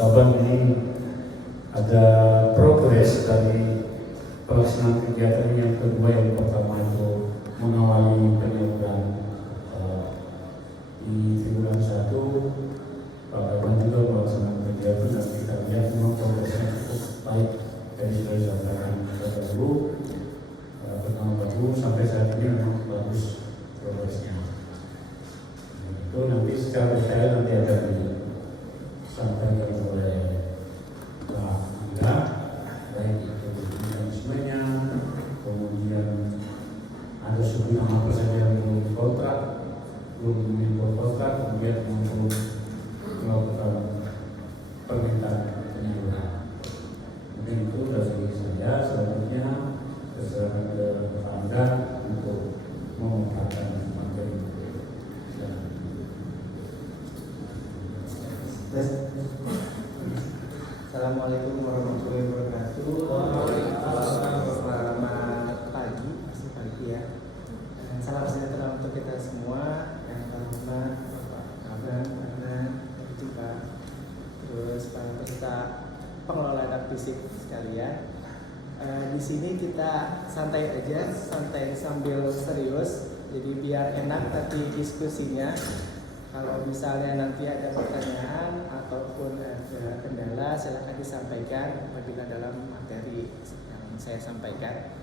Kaban ini ada progres dari pelaksanaan kegiatan yang kedua. Yang pertama itu mengawali penyaluran di triwulan 1. Pak Kaban juga melaksanakan kegiatan dan kita lihat memang progresnya cukup baik dari sudah disampaikan dahulu. Pertama bagus sampai saat ini memang bagus progresnya. Itu nanti secara detail nanti akan disampaikan oleh Pak Angga, baik itu mekanismenya, kemudian ada sebelum apa saja yang belum kontrak, belum kontrak, kemudian untuk melakukan permintaan penyaluran. Mungkin itu dari saya. Selanjutnya keserahkan ke Pak Angga untuk mengungkapkan materi. Assalamualaikum warahmatullahi wabarakatuh. Selamat pagi, masih pagi ya. Salam sejahtera untuk kita semua. Yang terhormat Bapak Kaban, Ibu Pak, terus para peserta pengelola dak fisik sekalian. Di sini kita santai aja, santai sambil serius. Jadi biar enak tapi diskusinya. Kalau misalnya nanti ada pertanyaan ataupun ada kendala, silakan disampaikan apabila dalam materi yang saya sampaikan.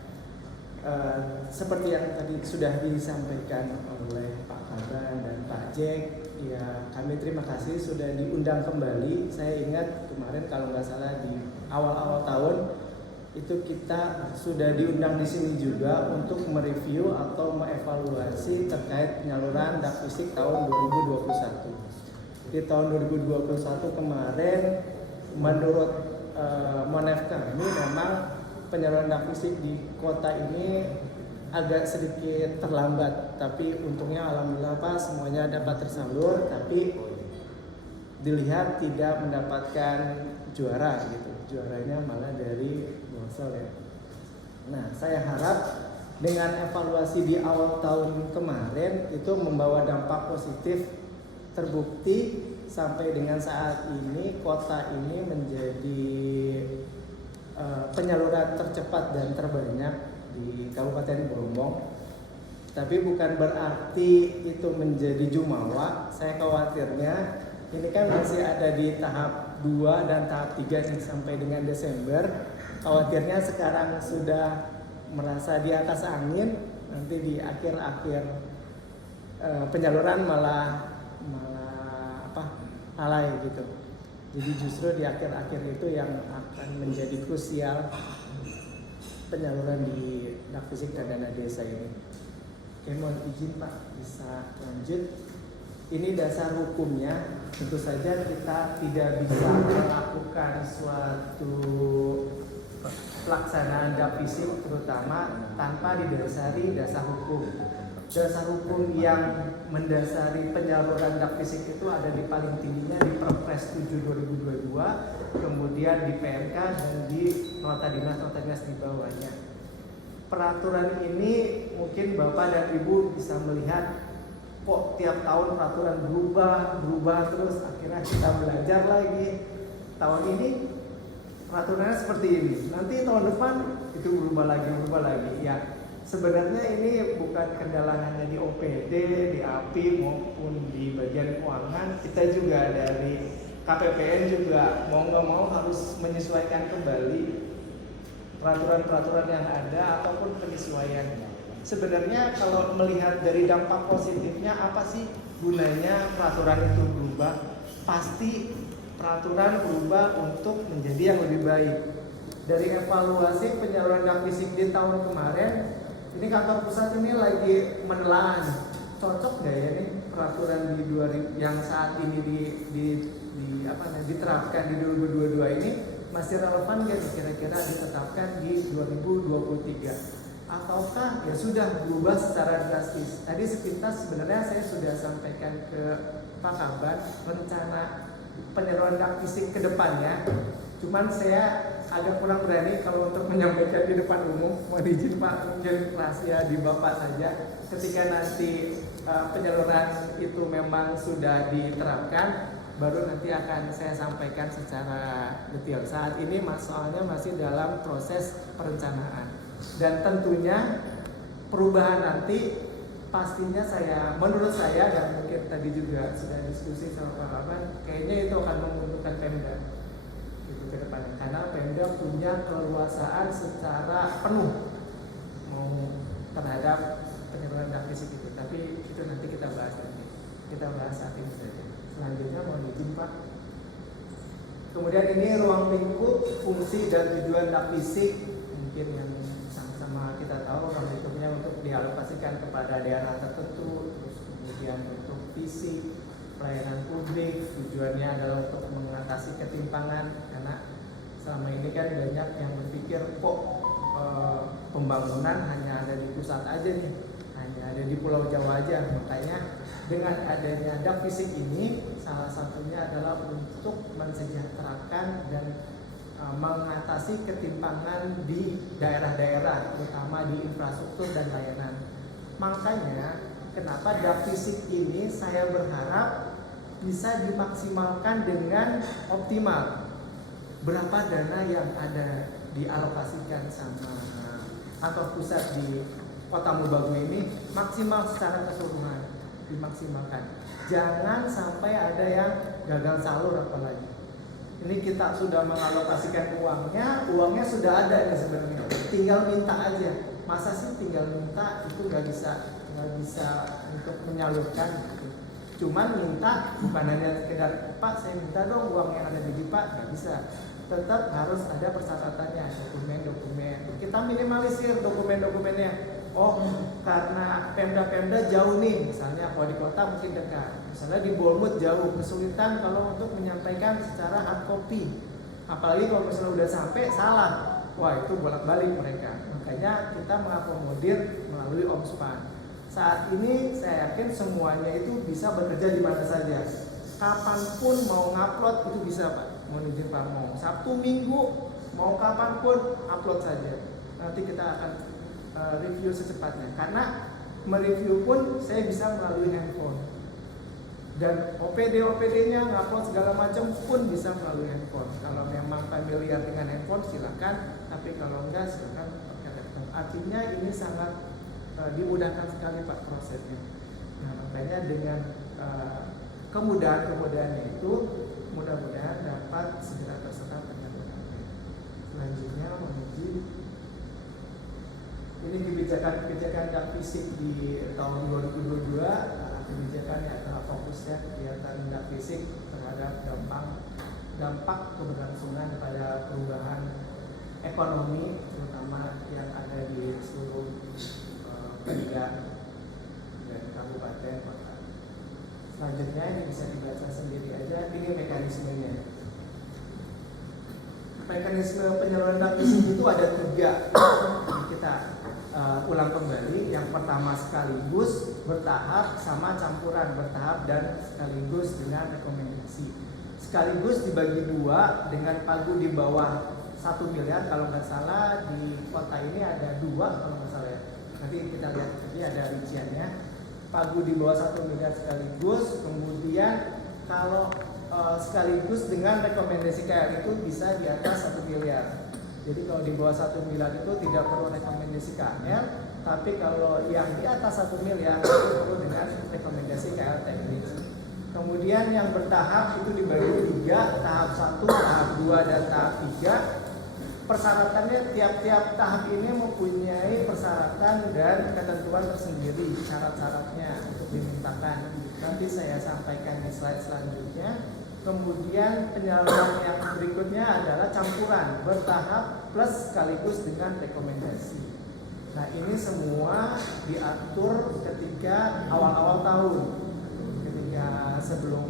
Seperti yang tadi sudah disampaikan oleh Pak Kaban dan Pak Jack, ya kami terima kasih sudah diundang kembali. Saya ingat kemarin kalau nggak salah di awal-awal tahun itu kita sudah diundang di sini juga untuk mereview atau mengevaluasi terkait penyaluran dak fisik tahun 2021. Di tahun 2021 kemarin menurut Monef kami memang penyaluran dak fisik di kota ini agak sedikit terlambat, tapi untungnya alhamdulillah Pak semuanya dapat tersalur, tapi dilihat tidak mendapatkan juara gitu. Juaranya malah dari Bolsel ya. Nah, saya harap dengan evaluasi di awal tahun kemarin itu membawa dampak positif, terbukti sampai dengan saat ini kota ini menjadi penyaluran tercepat dan terbanyak di Kabupaten Grombong. Tapi bukan berarti itu menjadi jumawa. Saya khawatirnya ini kan masih ada di tahap 2 dan tahap 3 nih sampai dengan Desember. Khawatirnya sekarang sudah merasa di atas angin, nanti di akhir-akhir penyaluran malah lalai gitu. Jadi justru di akhir-akhir itu yang akan menjadi krusial penyaluran di dak fisik dan dana desa ini. Oke, mohon izin Pak bisa lanjut. Ini dasar hukumnya, tentu saja kita tidak bisa melakukan suatu pelaksanaan dak fisik terutama tanpa didasari dasar hukum. Dasar hukum yang mendasari penyaluran dak fisik itu ada di paling tingginya di Perpres 7 2022, kemudian di PMK dan di nota dinas di bawahnya. Peraturan ini mungkin Bapak dan Ibu bisa melihat kok tiap tahun peraturan berubah terus, akhirnya kita belajar lagi. Tahun ini peraturannya seperti ini, nanti tahun depan itu berubah lagi. Ya, sebenarnya ini bukan kendala hanya di OPD, di API maupun di bagian keuangan. Kita juga dari KPPN juga mau nggak mau harus menyesuaikan kembali peraturan-peraturan yang ada ataupun penyesuaian. Sebenarnya kalau melihat dari dampak positifnya, apa sih gunanya peraturan itu berubah? Pasti peraturan berubah untuk menjadi yang lebih baik. Dari evaluasi penyaluran dak fisik di tahun kemarin, ini kantor pusat ini lagi menelaah cocok nggak ya nih peraturan di 2000 yang saat ini diterapkan di 2022 ini masih relevan nggak kira-kira ditetapkan di 2023? Ataukah ya sudah berubah secara drastis? Tadi sepintas sebenarnya saya sudah sampaikan ke Pak Kaban rencana penyaluran dak fisik ke depannya. Cuman saya agak kurang berani kalau untuk menyampaikan di depan umum. Mohon izin Pak, mungkin rahasia di Bapak saja. Ketika nanti penyaluran itu memang sudah diterapkan, baru nanti akan saya sampaikan secara detail. Saat ini soalnya masih dalam proses perencanaan, dan tentunya perubahan nanti pastinya menurut saya, dan mungkin tadi juga sudah diskusi sama Pak Rahman, kayaknya itu akan menguntungkan Pemda gitu ke depannya, karena Pemda punya keleluasaan secara penuh mau terhadap penyaluran dak fisik itu. Tapi itu nanti kita bahas saat ini saja. Selanjutnya mohon izin Pak. Kemudian ini ruang lingkup fungsi dan tujuan dak fisik, mungkin yang sama-sama kita tahu ruang lingkupnya untuk dialokasikan kepada daerah tertentu, terus kemudian untuk fisik, pelayanan publik, tujuannya adalah untuk mengatasi ketimpangan, karena selama ini kan banyak yang berpikir kok pembangunan hanya ada di pusat aja nih, hanya ada di Pulau Jawa aja. Makanya dengan adanya dak fisik ini salah satunya adalah untuk mensejahterakan dan mengatasi ketimpangan di daerah-daerah, terutama di infrastruktur dan layanan. Makanya kenapa dak fisik ini saya berharap bisa dimaksimalkan dengan optimal. Berapa dana yang ada dialokasikan sama kantor pusat di Kota Mobagu ini maksimal secara keseluruhan, dimaksimalkan. Jangan sampai ada yang gagal salur apalagi. Ini kita sudah mengalokasikan uangnya sudah ada ya sebenarnya. Tinggal minta aja. Masa sih tinggal minta itu nggak bisa untuk menyalurkan gitu. Cuman minta bukan hanya sekedar Pak saya minta dong uang yang ada di Pak, nggak bisa. Tetap harus ada persyaratannya, dokumen-dokumen. Kita minimalisir dokumen-dokumennya. Oh, karena Pemda jauh nih, misalnya kalau di kota mungkin dekat. Misalnya di Bolmut jauh, kesulitan kalau untuk menyampaikan secara hard copy. Apalagi kalau misalnya udah sampai salah, wah itu bolak-balik mereka. Makanya kita mengakomodir melalui Omspan. Saat ini saya yakin semuanya itu bisa bekerja di mana saja. Kapanpun mau ngupload itu bisa Pak. Mau izin Pak, mau Sabtu Minggu mau kapanpun upload saja. Nanti kita akan review secepatnya, karena mereview pun saya bisa melalui handphone, dan OPD-nya ngupload segala macam pun bisa melalui handphone. Kalau memang familiar dengan handphone silakan, tapi kalau enggak silakan pakai laptop. Artinya ini sangat dimudahkan sekali Pak prosesnya. Nah, makanya dengan kemudahan-kemudahan itu mudah-mudahan dapat segera terserap dengan benar. Selanjutnya menuju ini kebijakan dak fisik di tahun 2022. Kebijakan yang adalah fokusnya kegiatan dak fisik terhadap dampak keberlangsungan pada perubahan ekonomi, terutama yang ada di seluruh Pemda dan kabupaten kota. Selanjutnya ini bisa dibaca sendiri aja, ini mekanismenya. Mekanisme penyaluran dak fisik itu ada 3. Kita ulang kembali. Yang pertama sekaligus, bertahap, sama campuran, bertahap dan sekaligus dengan rekomendasi. Sekaligus dibagi 2 dengan pagu di bawah 1 miliar kalau nggak salah. Di kota ini ada 2 kalau nggak salah ya. Nanti kita lihat lagi ada rinciannya. Pagu di bawah 1 miliar sekaligus. Kemudian kalau sekaligus dengan rekomendasi KL itu bisa di atas 1 miliar. Jadi kalau di bawah 1 miliar itu tidak perlu rekomendasi KL, tapi kalau yang di atas 1 miliar itu perlu dengan rekomendasi KL teknis. Kemudian yang bertahap itu dibagi 3, tahap 1, tahap 2, dan tahap 3. Persyaratannya tiap-tiap tahap ini mempunyai persyaratan dan ketentuan tersendiri, syarat-syaratnya untuk dimintakan. Nanti saya sampaikan di slide selanjutnya. Kemudian penyaluran yang berikutnya adalah campuran, bertahap plus sekaligus dengan rekomendasi. Nah ini semua diatur ketika awal-awal tahun, ketika sebelum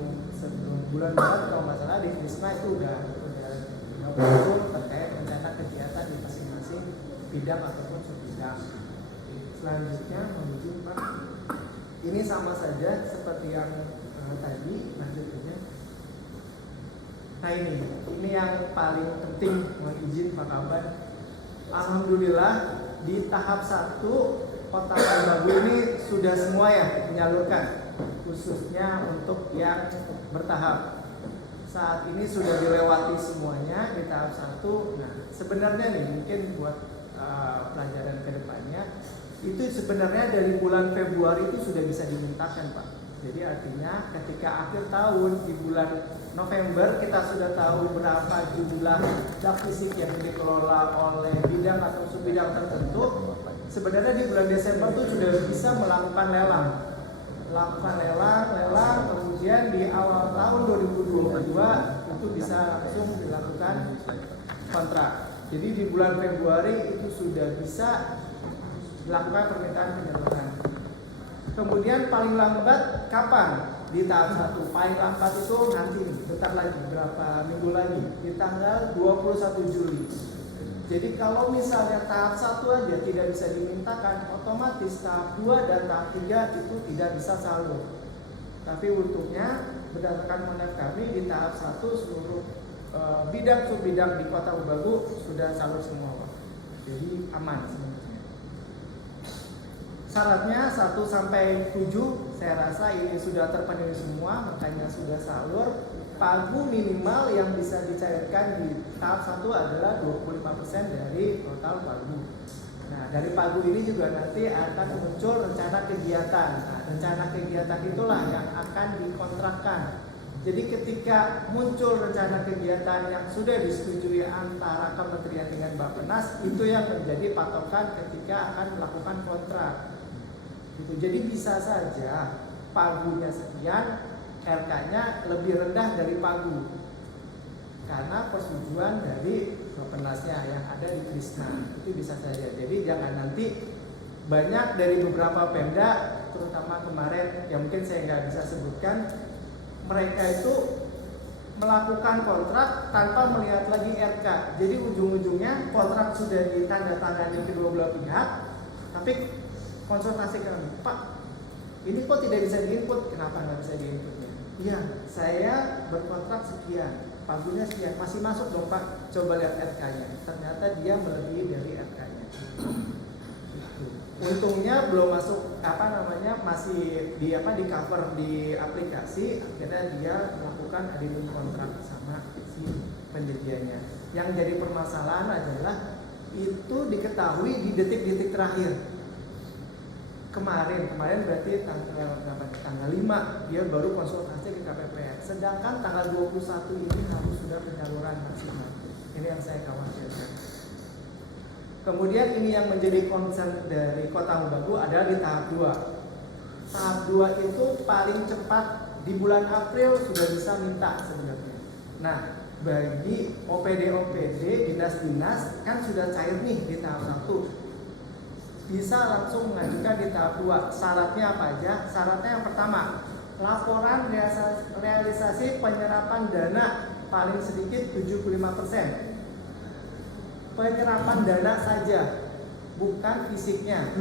bulan Maret kalau nggak salah di Krisma itu udah terkait rencana kegiatan di masing-masing bidang ataupun subbidang. Selanjutnya menuju Pak, ini sama saja seperti yang tadi, lanjutnya. Nah ini yang paling penting, mohon izin Pak Kaban. Alhamdulillah di tahap 1 Kota Mobagu ini sudah semua ya menyalurkan, khususnya untuk yang bertahap. saat ini sudah dilewati semuanya di tahap 1. Nah, sebenarnya nih mungkin buat pelajaran kedepannya itu sebenarnya dari bulan Februari itu sudah bisa dimintakan, Pak. Jadi artinya ketika akhir tahun di bulan November kita sudah tahu berapa jumlah dak fisik yang dikelola oleh bidang atau subbidang tertentu. Sebenarnya di bulan Desember itu sudah bisa melakukan lelang, kemudian di awal tahun 2022 itu bisa langsung dilakukan kontrak. Jadi di bulan Februari itu sudah bisa dilakukan permintaan penyaluran. Kemudian paling lambat kapan? Di tahap 1. Paling lambat itu nanti bentar lagi, berapa minggu lagi, di tanggal 21 Juli. Jadi kalau misalnya tahap 1 aja tidak bisa dimintakan, otomatis tahap 2 dan tahap 3 itu tidak bisa salur. Tapi untungnya berdasarkan mandat kami di tahap 1 seluruh bidang subbidang di Kota Ubagu sudah salur semua, Pak. Jadi aman sebenarnya. Syaratnya 1 sampai 7 saya rasa ini sudah terpenuhi semua, makanya sudah salur. Pagu minimal yang bisa dicairkan di tahap 1 adalah 25% dari total pagu. Nah, dari pagu ini juga nanti akan muncul rencana kegiatan. Nah, rencana kegiatan itulah yang akan dikontrakkan. Jadi ketika muncul rencana kegiatan yang sudah disetujui antara kementerian dengan Bappenas, itu yang menjadi patokan ketika akan melakukan kontrak. Gitu. Jadi bisa saja pagunya sekian, RK-nya lebih rendah dari pagu karena persetujuan dari Bappenasnya yang ada di Krisna. Itu bisa saja. Jadi jangan nanti banyak dari beberapa Pemda, terutama kemarin yang mungkin saya nggak bisa sebutkan, mereka itu melakukan kontrak tanpa melihat lagi RK. Jadi ujung-ujungnya kontrak sudah ditandatangani kedua belah pihak, tapi konsultasi kami, Pak, ini kok tidak bisa diinput? Kenapa nggak bisa diinputnya? Iya, saya berkontrak sekian, pagunya sekian, masih masuk dong Pak. Coba lihat RK-nya, ternyata dia melebihi dari RK-nya. Untungnya belum masuk masih di cover di aplikasi. Akhirnya dia melakukan addendum kontrak sama si penjadiannya. Yang jadi permasalahan adalah itu diketahui di detik-detik terakhir. Kemarin berarti tanggal 5 dia baru konsultasi ke KPPN. Sedangkan tanggal 21 ini harus sudah penyaluran maksimal. Ini yang saya khawatirkan. Kemudian ini yang menjadi concern dari Kota Ubagu adalah di tahap 2. Tahap 2 itu paling cepat di bulan April sudah bisa minta sebenarnya. Nah, bagi OPD, dinas-dinas kan sudah cair nih di tahap 1. Bisa langsung mengajukan di tahap 2. Syaratnya apa aja? Syaratnya yang pertama, laporan realisasi penyerapan dana paling sedikit 75%. Penyerapan dana saja, bukan fisiknya.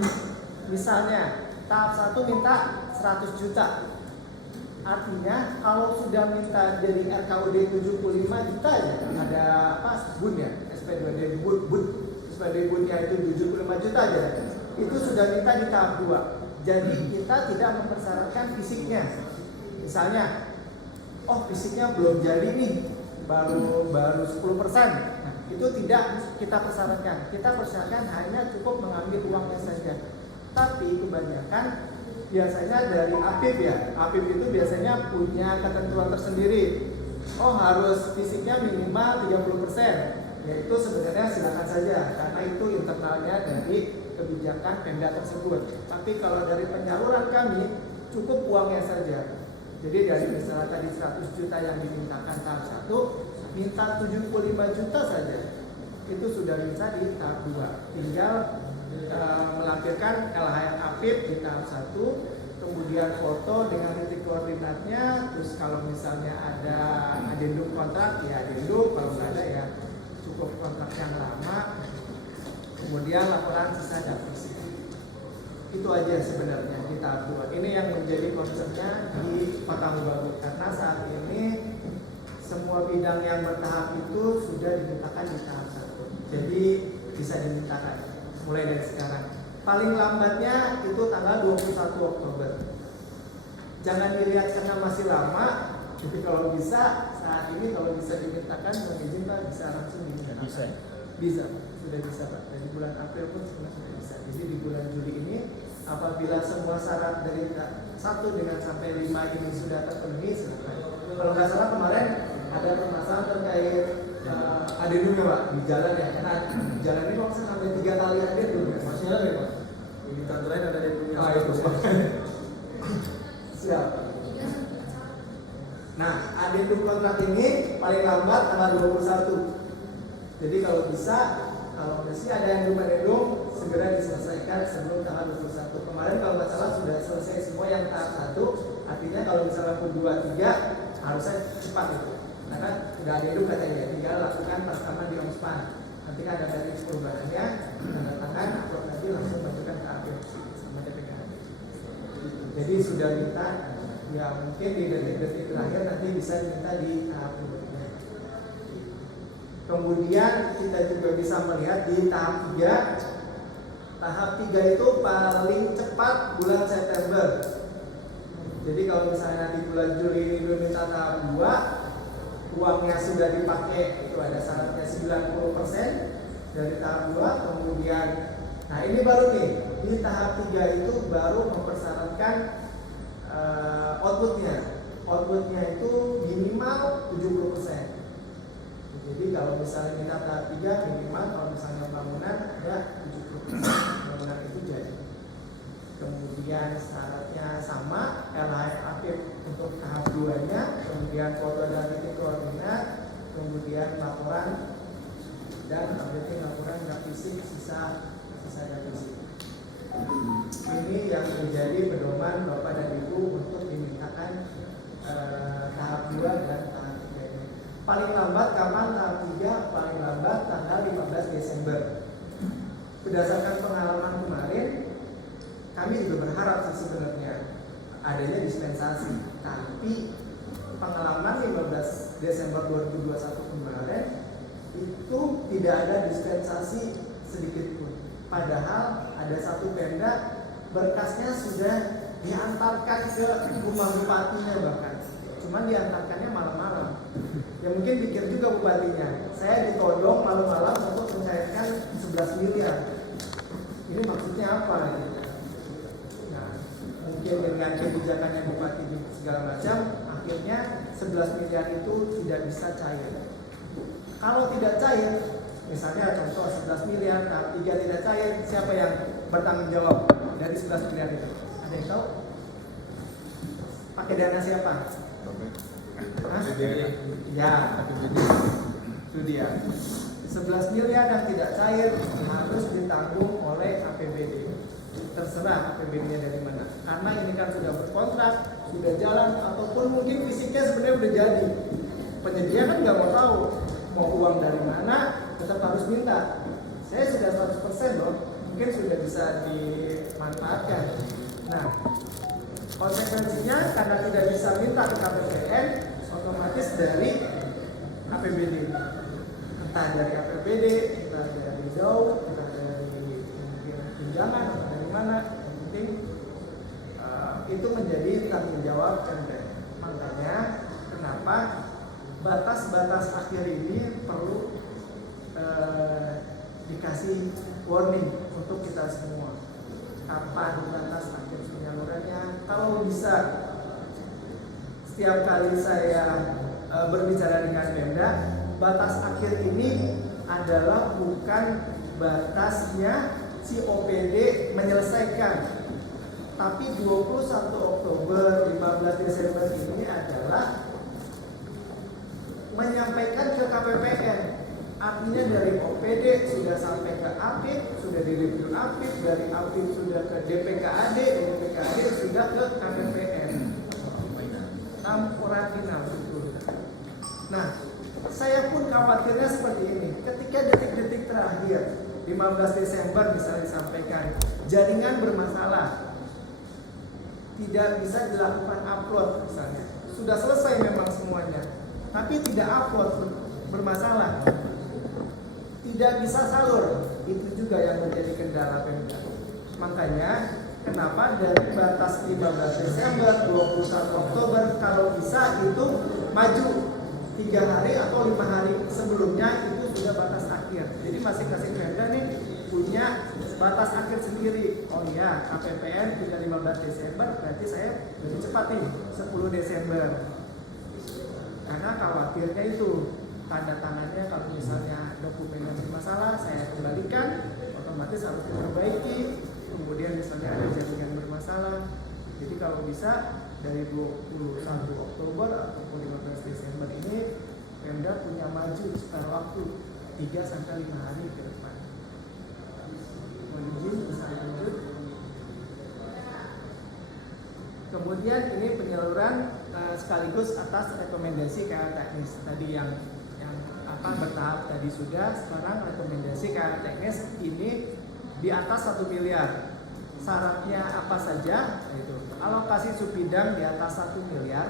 Misalnya, tahap 1 minta 100 juta. Artinya kalau sudah minta jadi RKUD 75 juta ya, ada bun ya, SP2D bun-nya itu 75 juta aja. Itu sudah minta di tahap 2. Jadi kita tidak mempersyaratkan fisiknya. Misalnya, fisiknya belum jadi nih, baru 10%. Nah, itu tidak kita persyaratkan. Kita persyaratkan hanya cukup mengambil uangnya saja. Tapi kebanyakan biasanya dari APIP ya. APIP itu biasanya punya ketentuan tersendiri. Harus fisiknya minimal 30%. Ya itu sebenarnya silakan saja karena itu internalnya dari kebijakan Pemda tersebut. Tapi kalau dari penyaluran kami cukup uangnya saja. Jadi dari misalnya tadi 100 juta yang dimintakan tahap 1, minta 75 juta saja. Itu sudah bisa di tahap 2. Tinggal melampirkan LHR APIP di tahap 1, kemudian foto dengan titik koordinatnya. Terus kalau misalnya ada addendum kontrak ya addendum, kalau nggak ada ya cukup kontrak yang lama. Kemudian laporan sisa dapur. Itu aja sebenarnya di tahap 2. Ini yang menjadi concernnya di Kota Ubagu karena saat ini semua bidang yang bertahap itu sudah dimintakan di tahap 1. Jadi bisa dimintakan mulai dari sekarang. Paling lambatnya itu tanggal 21 Oktober. Jangan dilihat karena masih lama, jadi kalau bisa saat ini kalau bisa dimintakan mohon izin Pak bisa langsung dimintakan. Bisa. Bisa, sudah bisa Pak. Dari bulan April pun sudah bisa. Jadi di bulan Juli ini apabila semua syarat dari 1 dengan sampai 5 ini sudah terpenuhi, silakan. Kalau nggak salah kemarin ada permasalahan terkait adendum ya Pak di jalan ya, karena di jalan ini maksudnya sampai 3 kali adendum ya. Masih ada ya Pak? Di kantor lain ada adendumnya. Ah itu Pak. Siap. Nah, adendum kontrak ini paling lambat tanggal 21. Jadi kalau bisa, kalau masih ada yang belum adendum, segera diselesaikan sebelum tanggal 21. Kemarin kalau nggak salah sudah selesai semua yang tahap 1, artinya kalau misalnya pun 2, 3 harusnya cepat itu. Karena sudah adendum katanya, tinggal lakukan pertama di Omspan. Nanti kan ada teknik perubahannya, tanda tangan, upload lagi langsung masukkan ke APMC sama TPKAD. Jadi sudah minta, ya mungkin di detik-detik terakhir nanti bisa diminta di tahap berikutnya. Kemudian kita juga bisa melihat di tahap 3. Tahap 3 itu paling cepat bulan September. Jadi kalau misalnya nanti bulan Juli ini belum minta tahap 2, uangnya sudah dipakai, itu ada syaratnya 90% dari tahap 2. Kemudian, nah ini baru nih, di tahap 3 itu baru mempersyaratkan outputnya itu minimal 70%. Jadi kalau misalnya kita tahap 3 minimal, kalau misalnya bangunan ada 70% bangunan itu jadi. Kemudian syaratnya sama, LHF aktif untuk tahap 2-nya, kemudian foto dan titik koordinat, kemudian laporan dan updating laporan nggak fisik, sisa nggak fisik. Ini yang menjadi pedoman Bapak dan Ibu untuk dimintakan tahap 2 dan tahap 3 ini. Paling lambat kapan tahap 3? Paling lambat tanggal 15 Desember. Berdasarkan pengalaman kemarin, kami juga berharap sih sebenarnya adanya dispensasi. Tapi pengalaman 15 Desember 2021 kemarin itu tidak ada dispensasi sedikit pun. Padahal ada satu Pemda berkasnya sudah diantarkan ke rumah bupatinya bahkan. Cuman diantarkannya malam-malam. Ya mungkin pikir juga bupatinya, saya ditodong malam-malam untuk mencairkan 11 miliar. Ini maksudnya apa gitu? Nah, mungkin dengan kebijakannya bupati segala macam, akhirnya 11 miliar itu tidak bisa cair. Kalau tidak cair, misalnya contoh 11 miliar, tahap 3 tidak cair, siapa yang bertanggung jawab dari 11 miliar itu? Ada yang tahu? Pakai dana siapa? Hah? Ya, itu dia. 11 miliar yang tidak cair harus ditanggung oleh APBD. Terserah APBD-nya dari mana. Karena ini kan sudah berkontrak, sudah jalan, ataupun mungkin fisiknya sebenarnya udah jadi. Penyedia kan nggak mau tahu mau uang dari mana, tetap harus minta. Saya sudah 100% loh, mungkin sudah bisa dimanfaatkan. Nah, konsekuensinya karena tidak bisa minta ke KPPN, otomatis dari APBD, entah dari APBD, entah dari jauh, entah dari pinjaman, entah dari mana, yang penting itu menjadi tanggung jawab Pemda. Makanya kenapa batas-batas akhir ini perlu dikasih warning untuk kita semua. Kapan batas akhir penyalurannya? Kalau bisa setiap kali saya berbicara dengan Pemda, batas akhir ini adalah bukan batasnya si OPD menyelesaikan, tapi 21 Oktober 15 Desember ini adalah menyampaikan ke KPPN. Artinya dari OPD sudah sampai ke APIP, sudah direview APIP, dari APIP sudah ke DPKAD, dari DPKAD sudah ke KPPN. Laporan final betul. Nah, saya pun khawatirnya seperti ini. Ketika detik-detik terakhir 15 Desember misalnya disampaikan jaringan bermasalah, tidak bisa dilakukan upload misalnya. Sudah selesai memang semuanya, tapi tidak upload, bermasalah. Tidak bisa salur, itu juga yang menjadi kendala Pemda. Makanya kenapa dari batas 15 Desember 21 Oktober kalau bisa itu maju 3 hari atau 5 hari sebelumnya itu sudah batas akhir. Jadi masing-masing Pemda nih punya batas akhir sendiri. Oh iya, KPPN punya 15 Desember, berarti saya lebih cepat nih 10 Desember. Karena khawatirnya itu tanda tangannya kalau misalnya dokumennya bermasalah, saya kembalikan, otomatis harus diperbaiki. Kemudian misalnya ada jaringan bermasalah. Jadi kalau bisa dari 21 Oktober ataupun 15 Desember ini Pemda punya maju secara waktu 3 sampai 5 hari ke depan. Mohon izin bisa lanjut. Kemudian ini penyaluran sekaligus atas rekomendasi KL teknis tadi yang bertahap tadi sudah. Sekarang rekomendasi KL teknis ini di atas 1 miliar. Syaratnya apa saja? Itu alokasi subbidang di atas 1 miliar.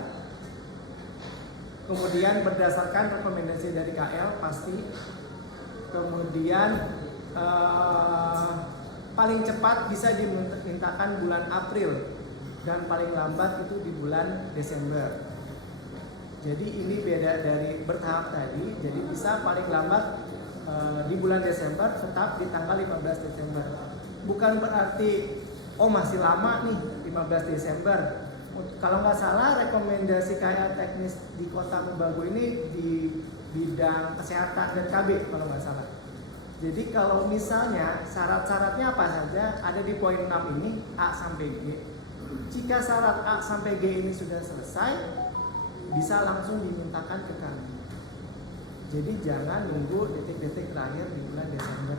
Kemudian berdasarkan rekomendasi dari KL pasti. Kemudian paling cepat bisa dimintakan bulan April dan paling lambat itu di bulan Desember. Jadi ini beda dari bertahap tadi. Jadi bisa paling lambat di bulan Desember, tetap di tanggal 15 Desember. Bukan berarti masih lama nih 15 Desember. Kalau nggak salah rekomendasi KL teknis di Kota Mobagu ini di bidang kesehatan dan KB kalau nggak salah. Jadi kalau misalnya syarat-syaratnya apa saja ada di poin 6 ini A sampai G. Jika syarat A sampai G ini sudah selesai, bisa langsung dimintakan ke kami. Jadi jangan nunggu detik-detik terakhir di bulan Desember.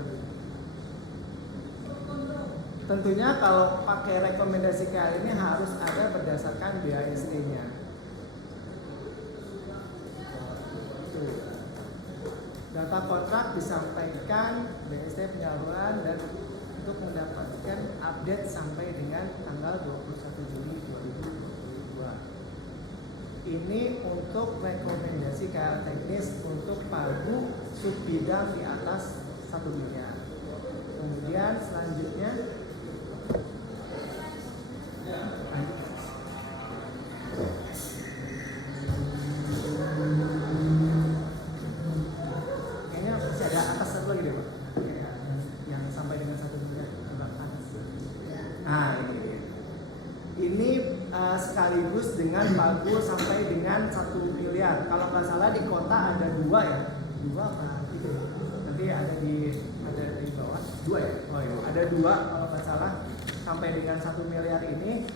Tentunya kalau pakai rekomendasi KL ini harus ada berdasarkan BAST-nya. Data kontrak disampaikan BAST penyaluran dan untuk mendapatkan update sampai dengan tanggal 21 Juli 2022. Ini untuk rekomendasi KL teknis untuk pagu subbidang di atas 1 miliar. Kemudian selanjutnya kayaknya masih ada atas satu lagi deh Pak, yang sampai dengan 1 miliar. Nah ini sekaligus dengan pagu sampai dengan 1 miliar. Kalau nggak salah di kota ada 2 ya, 2 apa 3? Nanti ada di bawah 2 ya. Oh iya, ada 2 kalau nggak salah sampai dengan 1 miliar ini.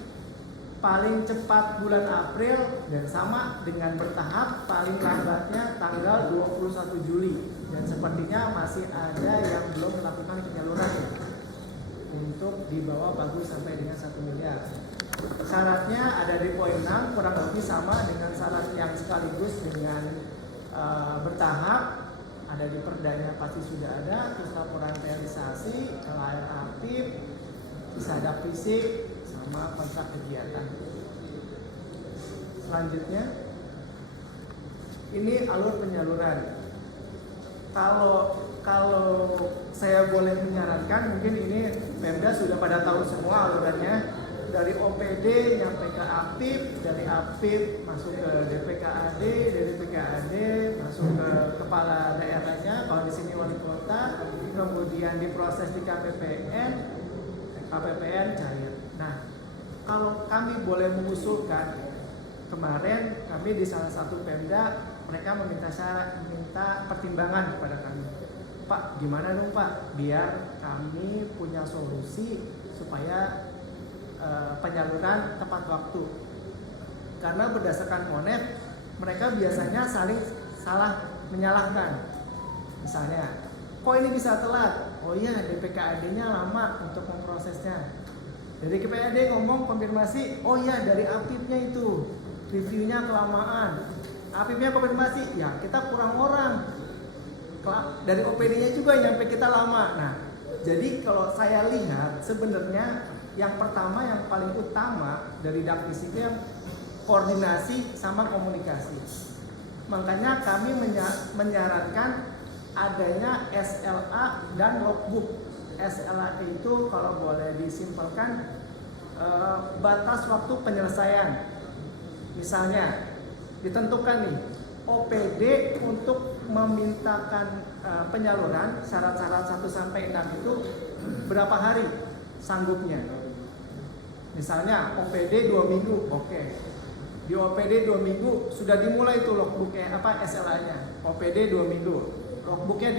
Paling cepat bulan April dan sama dengan bertahap paling lambatnya tanggal 21 Juli. Dan sepertinya masih ada yang belum melakukan penyaluran untuk dibawa pagu sampai dengan 1 miliar. Syaratnya ada di poin 6, kurang lebih sama dengan syarat yang sekaligus dengan bertahap. Ada di perdanya pasti sudah ada, terus laporan realisasi, LHR aktif, ada fisik, sama kontrak kegiatan. Selanjutnya, ini alur penyaluran. Kalau saya boleh menyarankan, mungkin ini Pemda sudah pada tahu semua alurannya. Dari OPD nyampe ke APIP, dari APIP masuk ke DPKAD, dari DPKAD masuk ke kepala daerahnya, kalau di sini wali kota, kemudian diproses di KPPN cair. Nah, kalau kami boleh mengusulkan, kemarin kami di salah satu Pemda mereka minta pertimbangan kepada kami. Pak, gimana dong Pak, biar kami punya solusi supaya penyaluran tepat waktu. Karena berdasarkan Monef, mereka biasanya salah menyalahkan. Misalnya, kok ini bisa telat? Oh iya, DPKAD-nya lama untuk memprosesnya. Dari KPAD ngomong konfirmasi, oh iya dari APIP-nya itu reviewnya kelamaan. APIP-nya konfirmasi, ya kita kurang orang. Dari OPD-nya juga nyampe kita lama. Nah, jadi kalau saya lihat sebenarnya yang pertama, yang paling utama dari Dakdis itu yang koordinasi sama komunikasi. Makanya kami menyarankan adanya SLA dan logbook. SLA itu kalau boleh disimpulkan batas waktu penyelesaian. Misalnya ditentukan nih, OPD untuk memintakan penyaluran syarat-syarat 1 sampai 6 itu berapa hari sanggupnya. Misalnya OPD 2 minggu, oke. Di OPD 2 minggu sudah dimulai itu logbooknya SLA-nya. OPD 2 minggu, logbooknya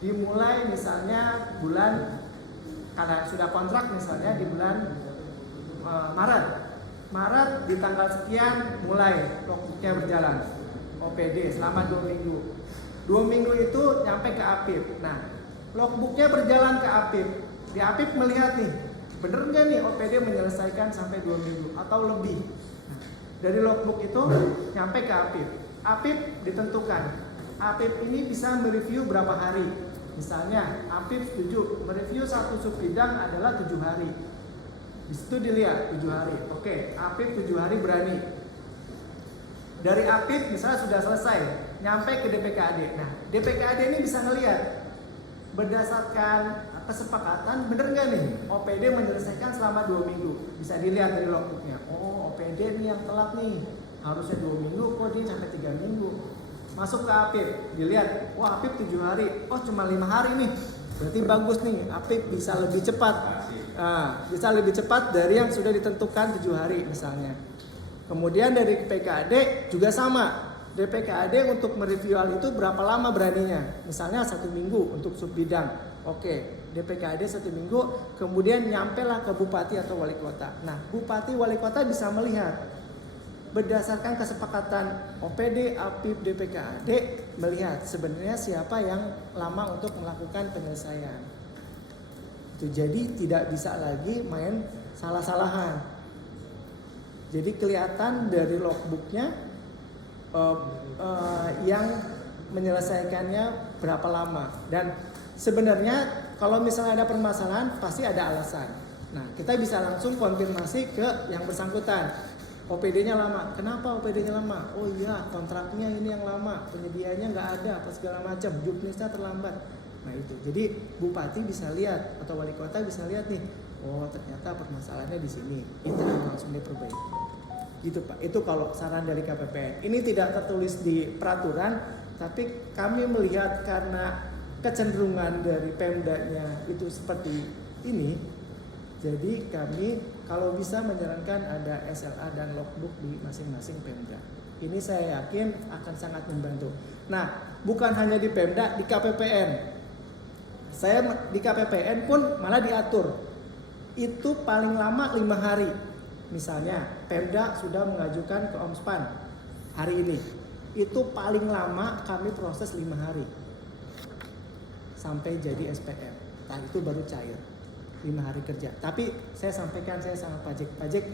dimulai misalnya bulan, karena sudah kontrak misalnya di bulan Maret di tanggal sekian mulai logbooknya berjalan OPD selama 2 minggu. 2 minggu itu nyampe ke APIP. Nah, logbooknya berjalan ke APIP. Di APIP melihat nih, bener nggak nih OPD menyelesaikan sampai 2 minggu atau lebih. Nah, dari logbook itu nyampe ke APIP. APIP ditentukan. APIP ini bisa mereview berapa hari. Misalnya APIP setuju mereview satu subbidang adalah 7 hari. Di situ dilihat 7 hari. Oke, APIP 7 hari berani. Dari APIP misalnya sudah selesai, nyampe ke DPKAD. Nah, DPKAD ini bisa ngelihat berdasarkan kesepakatan bener nggak nih OPD menyelesaikan selama 2 minggu. Bisa dilihat dari logbooknya. Oh, OPD nih yang telat nih, harusnya 2 minggu, kok dia sampai 3 minggu. Masuk ke APIP, dilihat, wah APIP 7 hari, oh cuma 5 hari nih, berarti bagus nih, APIP bisa lebih cepat. Bisa lebih cepat dari yang sudah ditentukan 7 hari misalnya. Kemudian dari PKAD juga sama. DPKAD untuk mereview hal itu berapa lama beraninya? Misalnya 1 minggu untuk subbidang. Oke, DPKAD 1 minggu, kemudian nyampelah ke bupati atau wali kota. Nah, bupati wali kota bisa melihat berdasarkan kesepakatan OPD, APIP, DPKAD, melihat sebenarnya siapa yang lama untuk melakukan penyelesaian. Itu jadi tidak bisa lagi main salah-salahan. Jadi kelihatan dari logbooknya yang menyelesaikannya berapa lama. Dan sebenarnya kalau misalnya ada permasalahan pasti ada alasan. Nah, kita bisa langsung konfirmasi ke yang bersangkutan. OPD-nya lama. Kenapa OPD-nya lama? Oh iya, kontraknya ini yang lama, penyediaannya nggak ada, apa segala macam, juknisnya terlambat. Nah itu, jadi bupati bisa lihat atau wali kota bisa lihat nih, oh ternyata permasalahannya di sini, itu langsung diperbaiki. Gitu Pak, itu kalau saran dari KPPN. Ini tidak tertulis di peraturan, tapi kami melihat karena kecenderungan dari Pemdanya itu seperti ini, jadi kami kalau bisa menyarankan ada SLA dan logbook di masing-masing Pemda. Ini saya yakin akan sangat membantu. Nah, bukan hanya di Pemda, di KPPN. Saya di KPPN pun malah diatur. Itu paling lama 5 hari. Misalnya, Pemda sudah mengajukan ke Omspan hari ini. Itu paling lama kami proses 5 hari. Sampai jadi SPM. Nah, itu baru cair. 5 hari kerja. Tapi saya sampaikan saya sama Pajek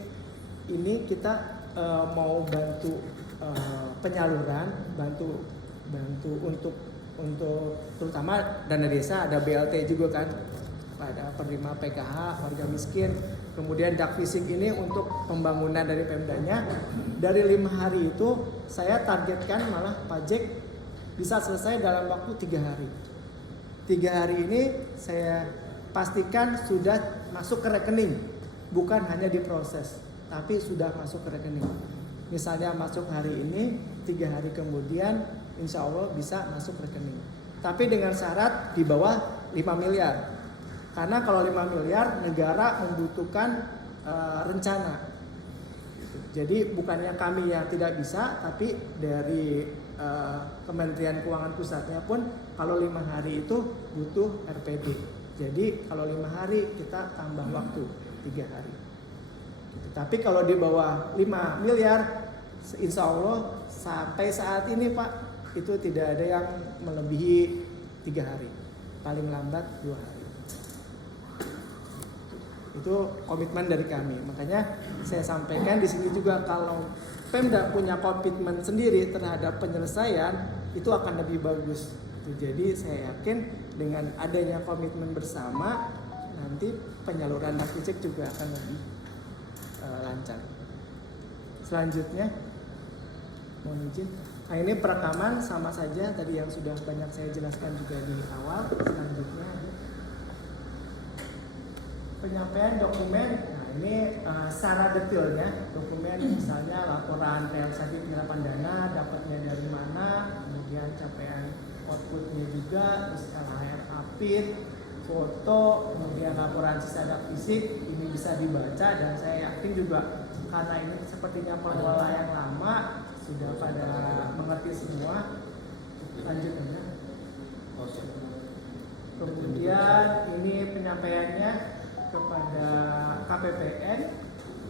ini kita mau bantu penyaluran, bantu untuk terutama dana desa, ada BLT juga kan, ada penerima PKH, warga miskin, kemudian dak fisik ini untuk pembangunan dari Pemdanya. Dari 5 hari itu saya targetkan malah Pajek bisa selesai dalam waktu 3 hari. 3 hari ini saya pastikan sudah masuk ke rekening, bukan hanya diproses, tapi sudah masuk ke rekening. Misalnya masuk hari ini, 3 hari kemudian insya Allah bisa masuk rekening. Tapi dengan syarat di bawah 5 miliar. Karena kalau 5 miliar negara membutuhkan rencana. Jadi bukannya kami yang tidak bisa, tapi dari Kementerian Keuangan Pusatnya pun kalau 5 hari itu butuh RPD. Jadi kalau 5 hari kita tambah waktu 3 hari. Tapi kalau di bawah 5 miliar, insya Allah sampai saat ini Pak, itu tidak ada yang melebihi 3 hari. Paling lambat 2 hari. Itu komitmen dari kami. Makanya saya sampaikan di sini juga kalau Pemda punya komitmen sendiri terhadap penyelesaian, itu akan lebih bagus. Jadi saya yakin dengan adanya komitmen bersama, nanti penyaluran DAFISIK juga akan lebih lancar. Selanjutnya, mohon izin. Nah ini perekaman sama saja tadi yang sudah banyak saya jelaskan juga di awal. Selanjutnya, penyampaian dokumen. Nah ini secara detailnya dokumen, misalnya laporan realisasi penyerapan dana, dapatnya dari mana, kemudian capaian outputnya juga, terus LHR APIT, foto, kemudian laporan sisa dan fisik, ini bisa dibaca dan saya yakin juga karena ini sepertinya pengelola yang lama sudah pada mengerti semua. Lanjut aja. Kemudian ini penyampaiannya kepada KPPN.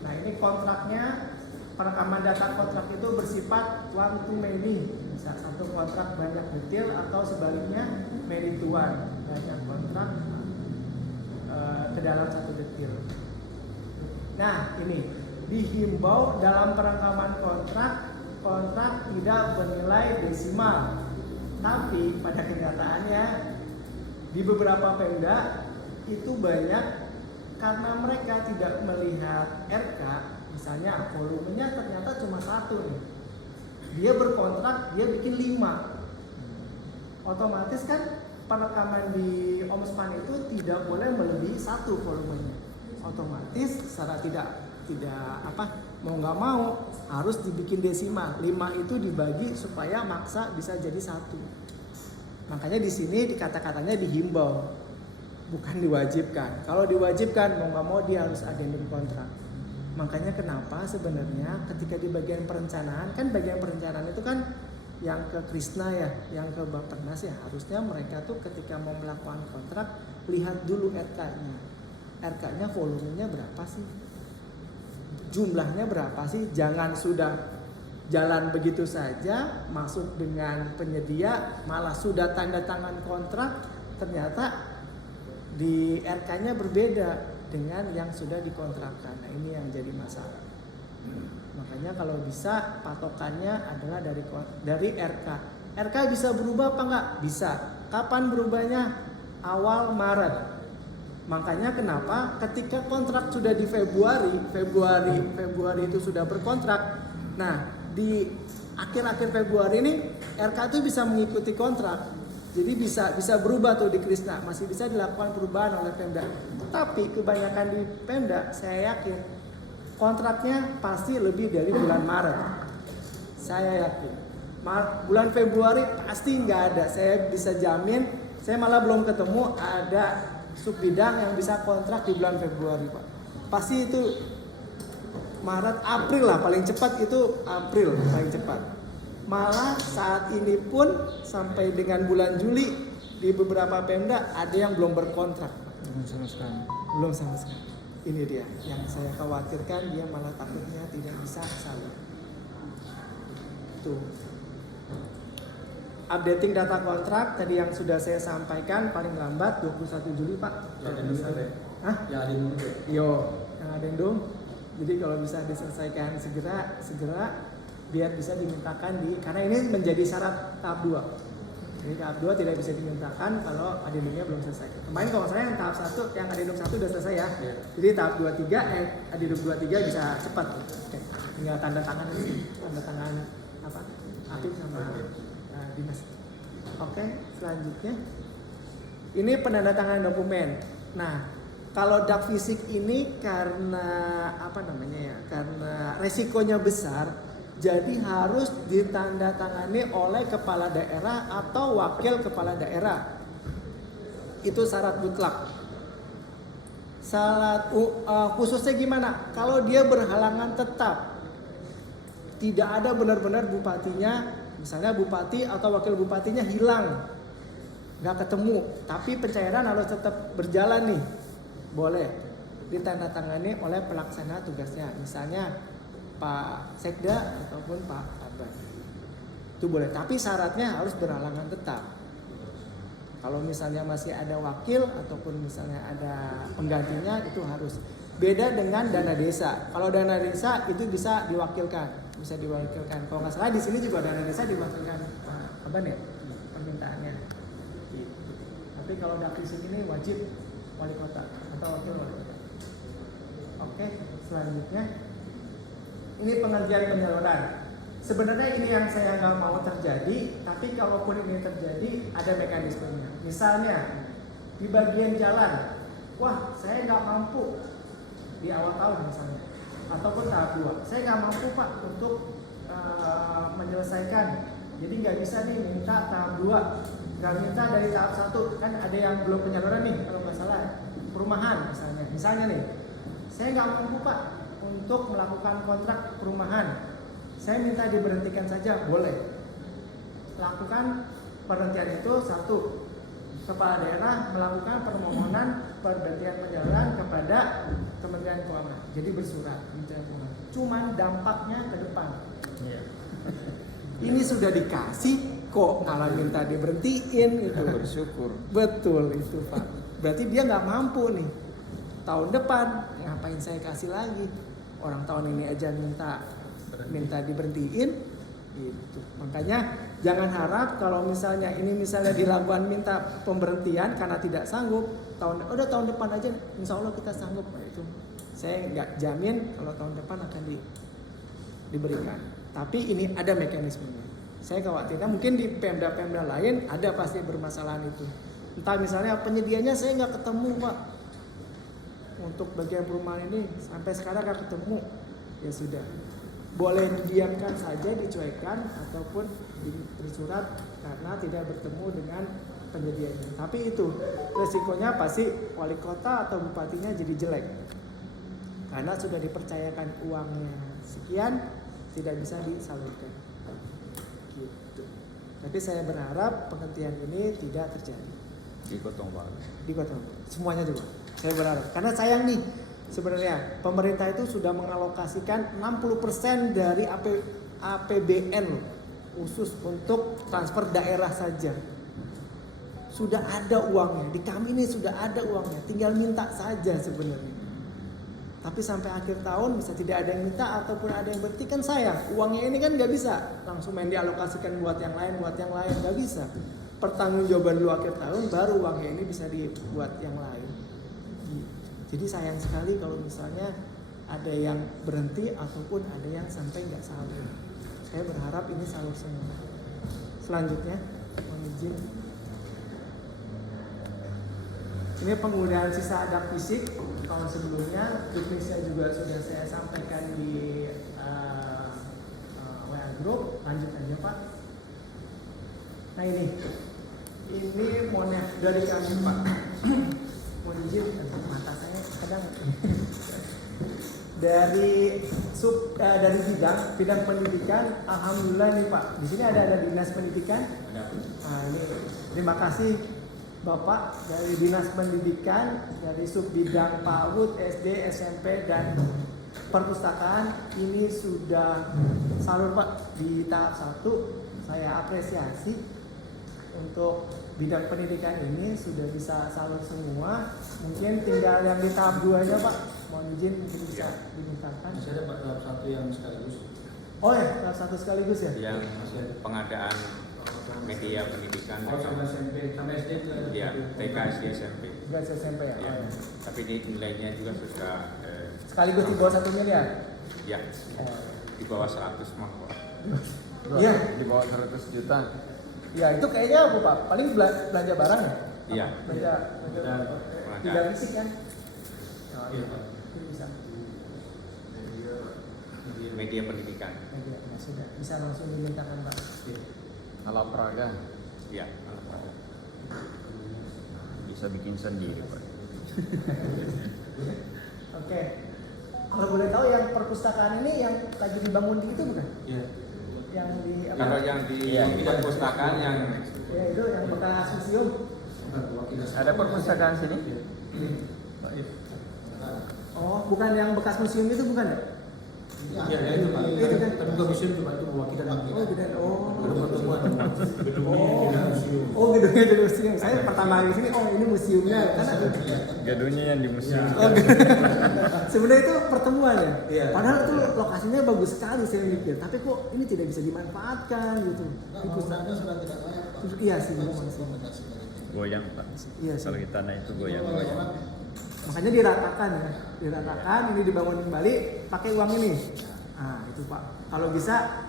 Nah ini kontraknya, perekaman data kontrak itu bersifat one to many, bisa satu kontrak banyak detail atau sebaliknya many to one, banyak kontrak ke dalam satu detail. Nah ini dihimbau dalam perekaman kontrak tidak bernilai desimal, tapi pada kenyataannya di beberapa Pemda itu banyak karena mereka tidak melihat RK, misalnya volumenya ternyata cuma 1 nih. Dia berkontrak, dia bikin 5. Otomatis kan perekaman di Omspan itu tidak boleh melebihi 1 volumenya. Otomatis secara tidak mau nggak mau harus dibikin desimal. 5 itu dibagi supaya maksa bisa jadi 1. Makanya di sini dikata-katanya dihimbau, bukan diwajibkan. Kalau diwajibkan mau nggak mau dia harus adendum kontrak. Makanya kenapa sebenarnya ketika di bagian perencanaan, kan bagian perencanaan itu kan yang ke Krisna ya, yang ke Bappenas ya, harusnya mereka tuh ketika mau melakukan kontrak lihat dulu RK-nya. RK-nya volumenya berapa sih? Jumlahnya berapa sih? Jangan sudah jalan begitu saja, masuk dengan penyedia, malah sudah tanda tangan kontrak, ternyata di RK-nya berbeda dengan yang sudah dikontrakkan. Nah ini yang jadi masalah. Makanya kalau bisa patokannya adalah dari RK. RK bisa berubah apa enggak? Bisa. Kapan berubahnya? Awal Maret. Makanya kenapa ketika kontrak sudah di Februari itu sudah berkontrak. Nah di akhir-akhir Februari ini RK itu bisa mengikuti kontrak. Jadi bisa berubah tuh di Krisna, masih bisa dilakukan perubahan oleh Pemda. Tapi kebanyakan di Pemda saya yakin kontraknya pasti lebih dari bulan Maret. Saya yakin. Bulan Februari pasti nggak ada. Saya bisa jamin. Saya malah belum ketemu ada subbidang yang bisa kontrak di bulan Februari, Pak. Pasti itu Maret, April lah paling cepat, itu April paling cepat. Malah saat ini pun sampai dengan bulan Juli di beberapa Pemda ada yang belum berkontrak. Belum sama sekali. Ini dia yang saya khawatirkan, dia malah takutnya tidak bisa salur. Tuh. Updating data kontrak tadi yang sudah saya sampaikan paling lambat 21 Juli Pak. Hah? Ya adendum. Yang adendum. Jadi kalau bisa diselesaikan segera biar bisa dimintakan karena ini menjadi syarat tahap 2. Jadi tahap 2 tidak bisa dimintakan kalau adendumnya belum selesai. Kemarin kalau saya yang tahap 1, yang adendum 1 sudah selesai ya. Jadi tahap 23 adendum 23 bisa cepat. Oke. Tinggal tanda tangan Apip sama Dimas. Oke, selanjutnya ini penandatanganan dokumen. Nah, kalau dak fisik ini karena karena resikonya besar, jadi harus ditandatangani oleh kepala daerah atau wakil kepala daerah. Itu syarat mutlak. Syarat khususnya gimana? Kalau dia berhalangan tetap, tidak ada benar-benar bupatinya, misalnya bupati atau wakil bupatinya hilang, nggak ketemu, tapi pencairan harus tetap berjalan nih, boleh ditandatangani oleh pelaksana tugasnya, misalnya Pak Sekda ataupun Pak Kabar. Itu boleh, tapi syaratnya harus berhalangan tetap. Kalau misalnya masih ada wakil ataupun misalnya ada penggantinya, itu harus. Beda dengan dana desa. Kalau dana desa itu bisa diwakilkan. Kalau nggak salah di sini juga dana desa diwakilkan Pak Kaban ya permintaannya. Gitu. Tapi kalau dak fisik ini wajib wali kota atau wakil wali kota. Oke, selanjutnya. Ini pengerjaan penyaluran. Sebenarnya ini yang saya nggak mau terjadi, tapi kalaupun ini terjadi ada mekanismenya. Misalnya di bagian jalan, wah saya nggak mampu di awal tahun misalnya, ataupun tahap 2. Saya nggak mampu Pak untuk menyelesaikan, jadi nggak bisa nih minta tahap 2, nggak minta dari tahap 1, kan ada yang belum penyaluran nih kalau nggak salah, perumahan misalnya nih, saya nggak mampu Pak untuk melakukan kontrak perumahan, saya minta diberhentikan saja, boleh. Lakukan perhentian itu, 1, kepala daerah melakukan permohonan pergantian penyaluran kepada Kementerian Keuangan. Jadi bersurat Kementerian Keuangan. Cuman dampaknya ke depan. Ini sudah dikasih kok malah minta diberhentiin itu. Bersyukur. Betul itu Pak. Berarti dia nggak mampu nih. Tahun depan ngapain saya kasih lagi? Orang tahun ini aja minta diberhentiin. Gitu. Makanya jangan harap kalau misalnya dilakukan minta pemberhentian karena tidak sanggup, tahun depan aja insya Allah kita sanggup. Nah, itu saya nggak jamin kalau tahun depan akan diberikan. Tapi ini ada mekanismenya. Saya khawatirkan mungkin di Pemda-Pemda lain ada pasti bermasalahan itu. Entah misalnya penyedianya saya nggak ketemu Pak, untuk bagian perumahan ini sampai sekarang nggak ketemu, ya sudah. Boleh didiamkan saja, dicuekan, ataupun diberi surat karena tidak bertemu dengan penyedianya. Tapi itu resikonya pasti wali kota atau bupatinya jadi jelek karena sudah dipercayakan uangnya sekian, tidak bisa disalurkan. Gitu. Tapi saya berharap penghentian ini tidak terjadi. Digotong banget. Digotong. Semuanya juga. Saya berharap. Karena sayang nih. Sebenarnya pemerintah itu sudah mengalokasikan 60% dari APBN loh, khusus untuk transfer daerah saja. Sudah ada uangnya, di kami ini sudah ada uangnya, tinggal minta saja sebenarnya. Tapi sampai akhir tahun bisa tidak ada yang minta ataupun ada yang berhenti, kan sayang. Uangnya ini kan nggak bisa langsung main dialokasikan buat yang lain, nggak bisa. Pertanggungjawaban dulu akhir tahun, baru uangnya ini bisa dibuat yang lain. Jadi sayang sekali kalau misalnya ada yang berhenti ataupun ada yang sampai nggak salur. Saya berharap ini salur semua. Selanjutnya, mohon izin. Ini penggunaan sisa adap fisik tahun sebelumnya, juknisnya juga sudah saya sampaikan di WA Group. Lanjut aja Pak. Nah ini monef dari kami Pak. Mohon izin, mata saya kadang dari bidang pendidikan, alhamdulillah nih Pak. Di sini ada dinas pendidikan. Nah ini terima kasih Bapak dari dinas pendidikan, dari sub bidang PAUD, SD, SMP dan perpustakaan ini sudah salur Pak di tahap 1. Saya apresiasi untuk bidang pendidikan ini sudah bisa salur semua. Mungkin tinggal yang di tahap 2 aja Pak. Mohon izin mungkin bisa dimintakan. Masih ada Pak tahap 1 yang sekaligus. Oh ya, tahap 1 sekaligus ya? Yang pengadaan media pendidikan. Sama SMP, sama SD juga ada. Ya, TK, SD, SMP. Juga SMP ya? Ya. Oh, ya. Tapi ini nilainya juga sudah Sekaligus di bawah 1 miliar? ya, di bawah 100 mah. Iya. Di bawah 100 juta. Ya itu kayaknya apa Pak? Paling belanja barang ya? Iya. Belanja tidak fisik kan? Iya Pak. Itu bisa. Media pendidikan. Media, ya sudah. Bisa langsung dimintakan Pak. Alat peraga. Iya, alat peraga. Bisa bikin sendiri Pak. Oke. Kalau boleh tahu yang perpustakaan ini yang lagi dibangun di itu bukan? Iya. Yang di apa? Kalau yang di perpustakaan yang Ya itu yang bekas museum. ada perpustakaan sini? Oh, bukan yang bekas museum itu bukan ya? Iya, itu Pak. Itu kan. Tapi bukan museum cuma itu mewakilkan kita. Oh, beda. Oh. Ada pertemuan gedungnya di museum. Oh, gedungnya di museum. Saya pertama kali sini, oh ini museumnya. Karena Gedungnya yang di museum. oh, sebenarnya itu pertemuan ya. Iya. Padahal itu lokasinya bagus sekali saya mikir. Tapi kok ini tidak bisa dimanfaatkan gitu. Di pusatnya sudah tidak layak. Iya sih, memang sih. Goyang Pak. Iya sih. Kalau di tanah itu goyang. Makanya diratakan ya, ini dibangun kembali pakai uang ini. Nah itu Pak, kalau bisa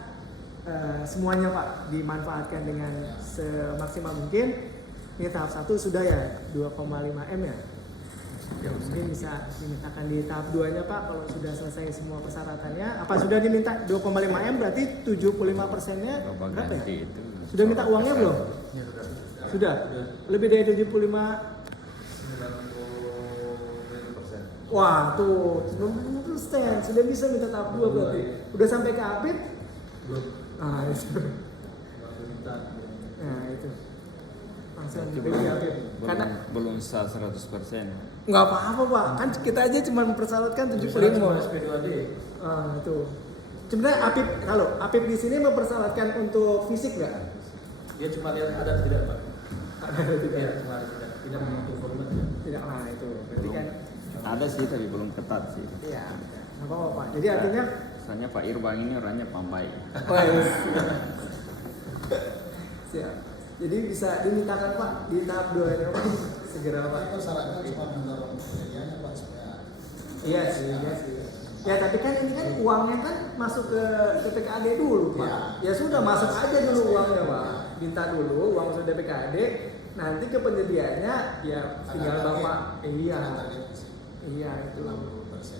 semuanya Pak dimanfaatkan dengan semaksimal mungkin. Ini tahap 1 sudah ya 2,5 M ya. Mungkin bisa dimintakan di tahap 2-nya Pak kalau sudah selesai semua persyaratannya. Apa sudah diminta 2,5 M berarti 75%-nya Coba berapa ya? ganti itu. Sudah minta uangnya belum? Ya, Sudah? Lebih dari 75. 95%. Wah tuh 90% sudah bisa minta tahap 2 berarti. Udah sampai ke Apip? Belum. Ah itu. Baru minta. Nah itu. Langsung Berarti beli Apip. Karena belum sah 100%. nggak apa-apa Pak, kan kita aja cuma mempersyaratkan 75. SP2D. Ah itu. Sebenarnya Apip, kalau Apip di sini mempersyaratkan untuk fisik nggak? Dia cuma lihat ada atau tidak, Pak. Ada tidak? Iya, cuma ada tidak. Tidak membentuk format. Tidak, nah itu. Berarti kan, Ada sih tapi belum ketat sih. iya. Nggak apa-apa Pak. Jadi artinya, Soalnya Pak Irwan ini orangnya pambai. siap. Jadi bisa dimintakan Pak di tahap 2 ini Pak. Segera Pak. Persyaratnya cuma mendorong pekerjaannya Pak supaya Iya sih, iya sih. Ya tapi kan ini kan uangnya kan masuk ke PKAD dulu Pak. Ya sudah masuk aja dulu uangnya Pak. Minta dulu uang masuk PKAD. Nanti ke penyediaannya ya tinggal Bapak. Iya. Iya itu.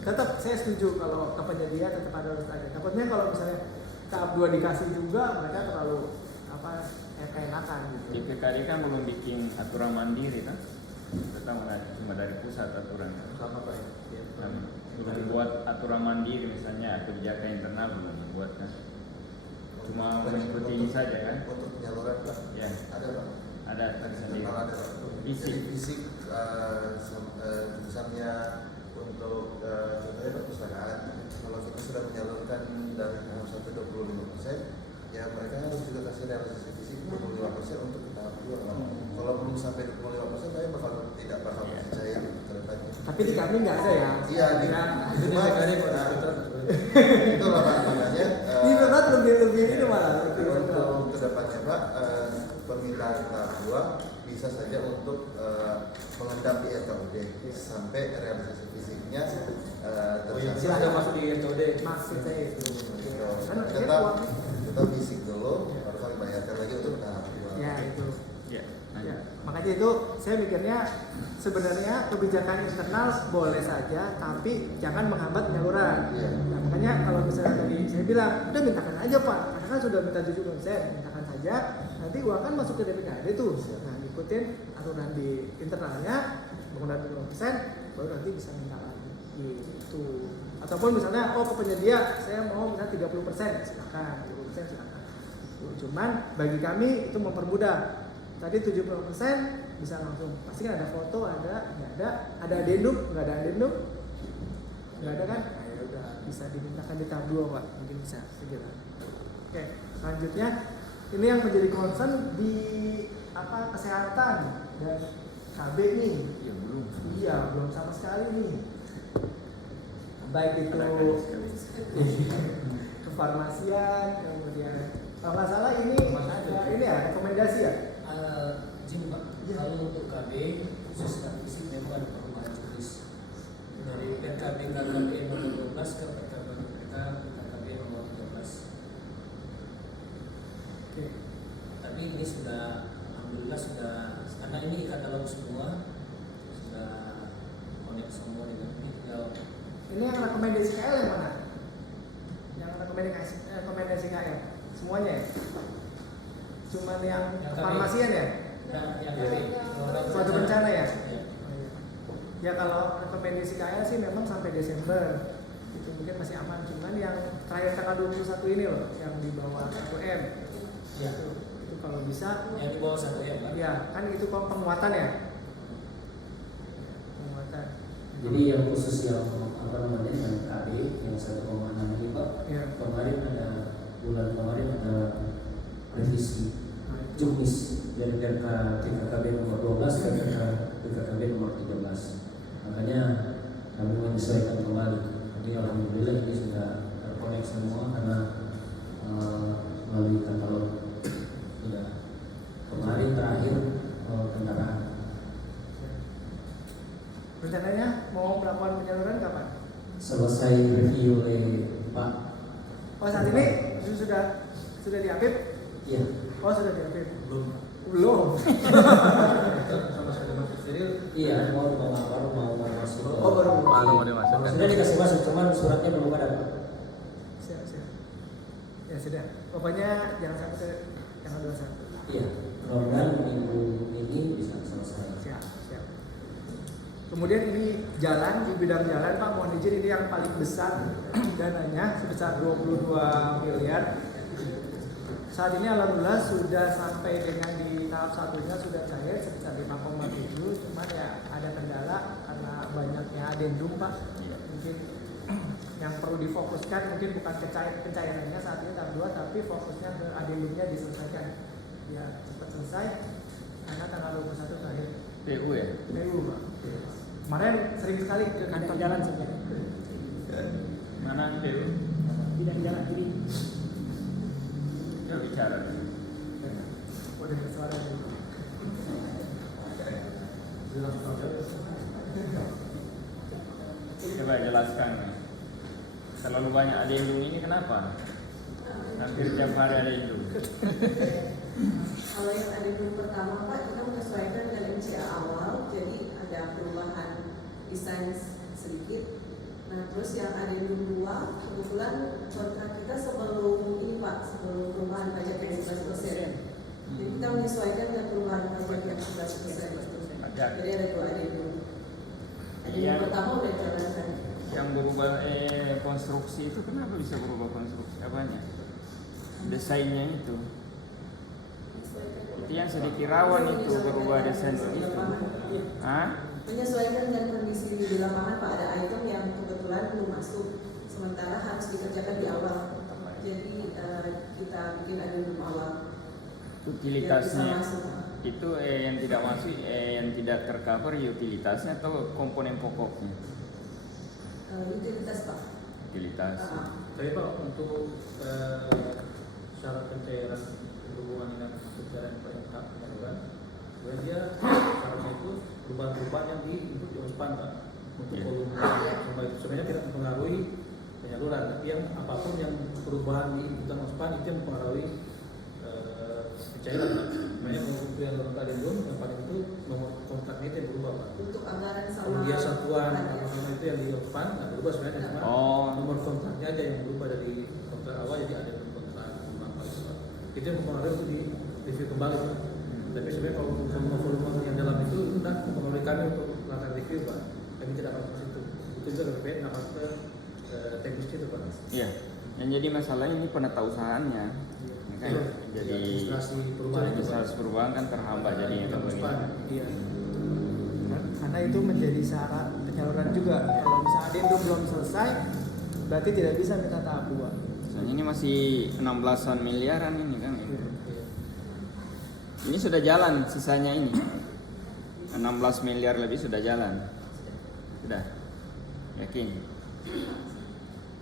Tetap saya setuju kalau ke penyedia tetap harus ada. Takutnya kalau misalnya tahap 2 dikasih juga mereka terlalu apa keenakan gitu. Di PKD kan belum bikin aturan mandiri kan? Tetap cuma dari pusat aturan. Sama, Pak. Ya. Belum dibuat aturan mandiri misalnya kebijakan internal belum dibuat kan? Cuma mengikuti ini saja kan? untuk penyaluran Pak. Ya, Ada Pak. ada tersendiri. Kalau ada Pak. Fisik. Jadi fisik misalnya untuk contohnya perpustakaan, kalau kita sudah menyalurkan dari tahap 1 25%, ya mereka harus juga kasih realisasi fisik 25% untuk tahap 2. Kalau belum sampai 25%, saya tidak bakal percaya ke depannya. Tapi di kami nggak ada ya. Iya, di Jadi cuma PKD kalau sebentar. itu lah Pak, makanya Di tempat lebih ini malah. untuk kedepannya Pak, permintaan tahap 2 bisa saja untuk mengendap di RKUD sampai realisasi fisiknya Oh iya, tercapai. sudah masuk di NCOD. Maksud saya itu. Gitu. Kan Tetap fisik dulu, baru kami bayarkan lagi untuk tahap 2. ya itu. Ya, Ya, makanya itu saya mikirnya sebenarnya kebijakan internal boleh saja, tapi jangan menghambat penyaluran. Iya. Nah, makanya kalau misalnya tadi saya bilang, udah mintakan aja Pak, karena kan sudah minta 70%, mintakan saja, nanti uang kan masuk ke DPKAD tuh. Nah, ikutin aturan di internalnya, menggunakan 20%, baru nanti bisa minta lagi. Gitu. Ataupun misalnya, oh ke penyedia, saya mau misalnya 30%, silakan, 30% silakan. Cuman bagi kami itu mempermudah. Tadi 70% bisa langsung. Pasti kan ada foto, ada, nggak ada addendum, nggak ada addendum, nggak ada kan? Nah, ya udah bisa dimintakan di tahap 2 Pak, mungkin bisa segera. Oke, selanjutnya ini yang menjadi concern di apa kesehatan dan KB nih. ya belum. Iya, belum sama sekali nih. Baik itu kefarmasian, kemudian kalau nggak salah ini ada ini ya rekomendasi ya. Izin Pak, kalau untuk KB khusus fisik memang ada perubahan jenis dari PKB KKB nomor 12 ke PKB nomor 13. Oke. Tapi ini sudah alhamdulillah sudah, karena ini katalog semua sudah connect semua dengan ini. Ini yang rekomendasi KL yang mana? Yang rekomendasi KL semuanya ya? Cuman yang Yang kefarmasian ya? yang KB Suatu bencana ya? Ya. Ya kalau rekomendasi KL sih memang sampai Desember itu mungkin masih aman, cuman yang terakhir tanggal 21 ini loh yang di bawah 1M Ya. itu kalau bisa Yang di bawah 1 ya Pak. ya kan itu kok penguatan ya, penguatan Jadi yang khusus yang apa namanya yang KB yang 1,6 ini Pak, ya. kemarin ada bulan kemarin ada revisi juknis dari PKKB nomor 12 ke PKKB nomor 13. Makanya kami menyesuaikan kembali. Jadi alhamdulillah ini sudah terkonek semua karena melalui katalog sudah kemarin terakhir kendaraan. Rencananya mau melakukan penyaluran kapan? Selesai review oleh Pak. Oh saat ini sudah diupdate? Iya. Oh sudah diupdate? Belum. Belum. Sama sekali masih steril. Iya, mau masuk mau dimasukkan. Sudah dikasih masuk, cuman suratnya belum ada. Siap. Ya sudah. Pokoknya jangan sampai tanggal 21. Iya, mudah-mudahan minggu ini bisa selesai. Siap. Kemudian ini jalan, di bidang jalan Pak, mohon izin ini yang paling besar dananya sebesar 22 miliar. Saat ini alhamdulillah sudah sampai dengan di tahap satunya sudah cair sebesar 5,7, cuman ya ada kendala karena banyaknya adendum Pak. Mungkin yang perlu difokuskan mungkin bukan pencairannya saat ini tahap 2, tapi fokusnya ke adendumnya diselesaikan. Ya cepat selesai karena tanggal 21 terakhir. PU ya? PU Pak. Kemarin sering sekali ke kantor jalan sebenarnya. Mana PU? Bidang jalan ini. Kita bicara. Udah bersuara dulu. Coba jelaskan. Terlalu banyak adendum ini kenapa? Hampir tiap hari adendum. Kalau yang adendum pertama Pak, kita menyesuaikan dengan MCA awal, jadi ada perubahan desain sedikit. Nah terus yang adendum 2, kebetulan kontrak kita sebelum ini Pak, sebelum perubahan pajak yang 11%. Jadi kita menyesuaikan dengan perubahan pajak yang 11%. Jadi ada 2 adendum. Adendum pertama udah dijalankan. Yang berubah konstruksi itu kenapa bisa berubah konstruksi? Apanya? Desainnya itu. Itu yang sedikit rawan itu berubah desain itu. Hah? Menyesuaikan dengan kondisi di lapangan Pak, ada item yang kebetulan belum masuk, sementara harus dikerjakan di awal. Jadi kita bikin adendum awal. Utilitasnya itu yang tidak masuk, yang tidak tercover utilitasnya atau komponen pokoknya? Utilitas Pak. Utilitas. Tapi Pak, untuk syarat pencairan hubungan dengan pencairan perintah penyaluran, dia syaratnya itu perubahan-perubahan yang diinput di OSPAN Pak, untuk volume sampai itu sebenarnya tidak mempengaruhi penyaluran, tapi yang apapun yang perubahan di inputan OSPAN itu yang mempengaruhi pencairan Pak. Makanya untuk yang adendum yang paling itu nomor kontraknya itu yang berubah Pak. Untuk anggaran sama Kalau dia satuan sama itu yang di OSPAN nggak berubah sebenarnya, cuma nomor kontraknya aja yang berubah dari kontrak awal jadi ada kontrak apa itu Pak. Itu yang mempengaruhi untuk di review kembali Pak. Tapi sebenarnya kalau volume yang dalam itu tidak mempengaruhi kami untuk melakukan review Pak. Kami tidak akan ke situ. Itu juga lebih baik akan ke teknis itu Pak. Iya. Yang jadi masalah ini penatausahaannya. Kan? Jadi administrasi perubahan kan terhambat jadi kan begini. Iya. Karena itu menjadi syarat penyaluran juga. Kalau misalnya adendum belum selesai, berarti tidak bisa minta tahap 2. Soalnya ini masih 16-an miliaran ini kan. Ini sudah jalan sisanya ini. 16 miliar lebih sudah jalan. Sudah. Yakin?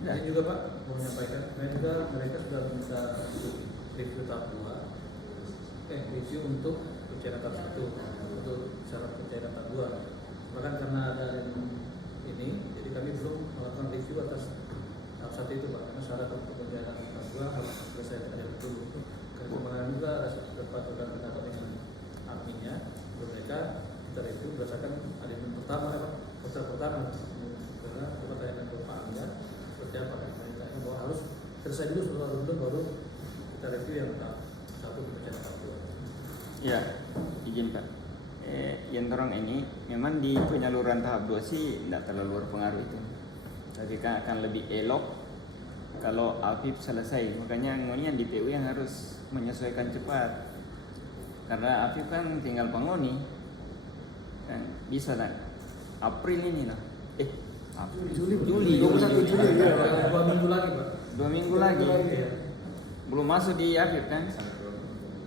Dan juga Pak mau menyampaikan, mereka sudah minta review tahap 2, review untuk pencairan tahap 1, untuk syarat pencairan tahap 2. Bahkan karena ada ini, jadi kami belum melakukan review atas tahap 1 itu Pak, karena syarat untuk pencairan tahap 2 harus selesai ada betul. Kemarin juga dapat pendapat dengan adminnya, mereka kita review berdasarkan adendum pertama, kontrak pertama. Karena kita tanya ke Pak Angga, seperti apa mereka bahwa harus selesai dulu setelah adendum baru kita review yang tahap 1 pencairan tahap 2. Ya, izin Pak. Yang dorong ini memang di penyaluran tahap 2 sih tidak terlalu berpengaruh itu. Tapi kan akan lebih elok kalau AFIP selesai. Makanya ngonian di PU yang harus menyesuaikan cepat. Karena AFIP kan tinggal pengoni. Kan bisa kan? April ini lah. Juli 21 Juli ya. 2 minggu lagi Pak. 2 minggu lagi. Belum masuk di AFIP kan?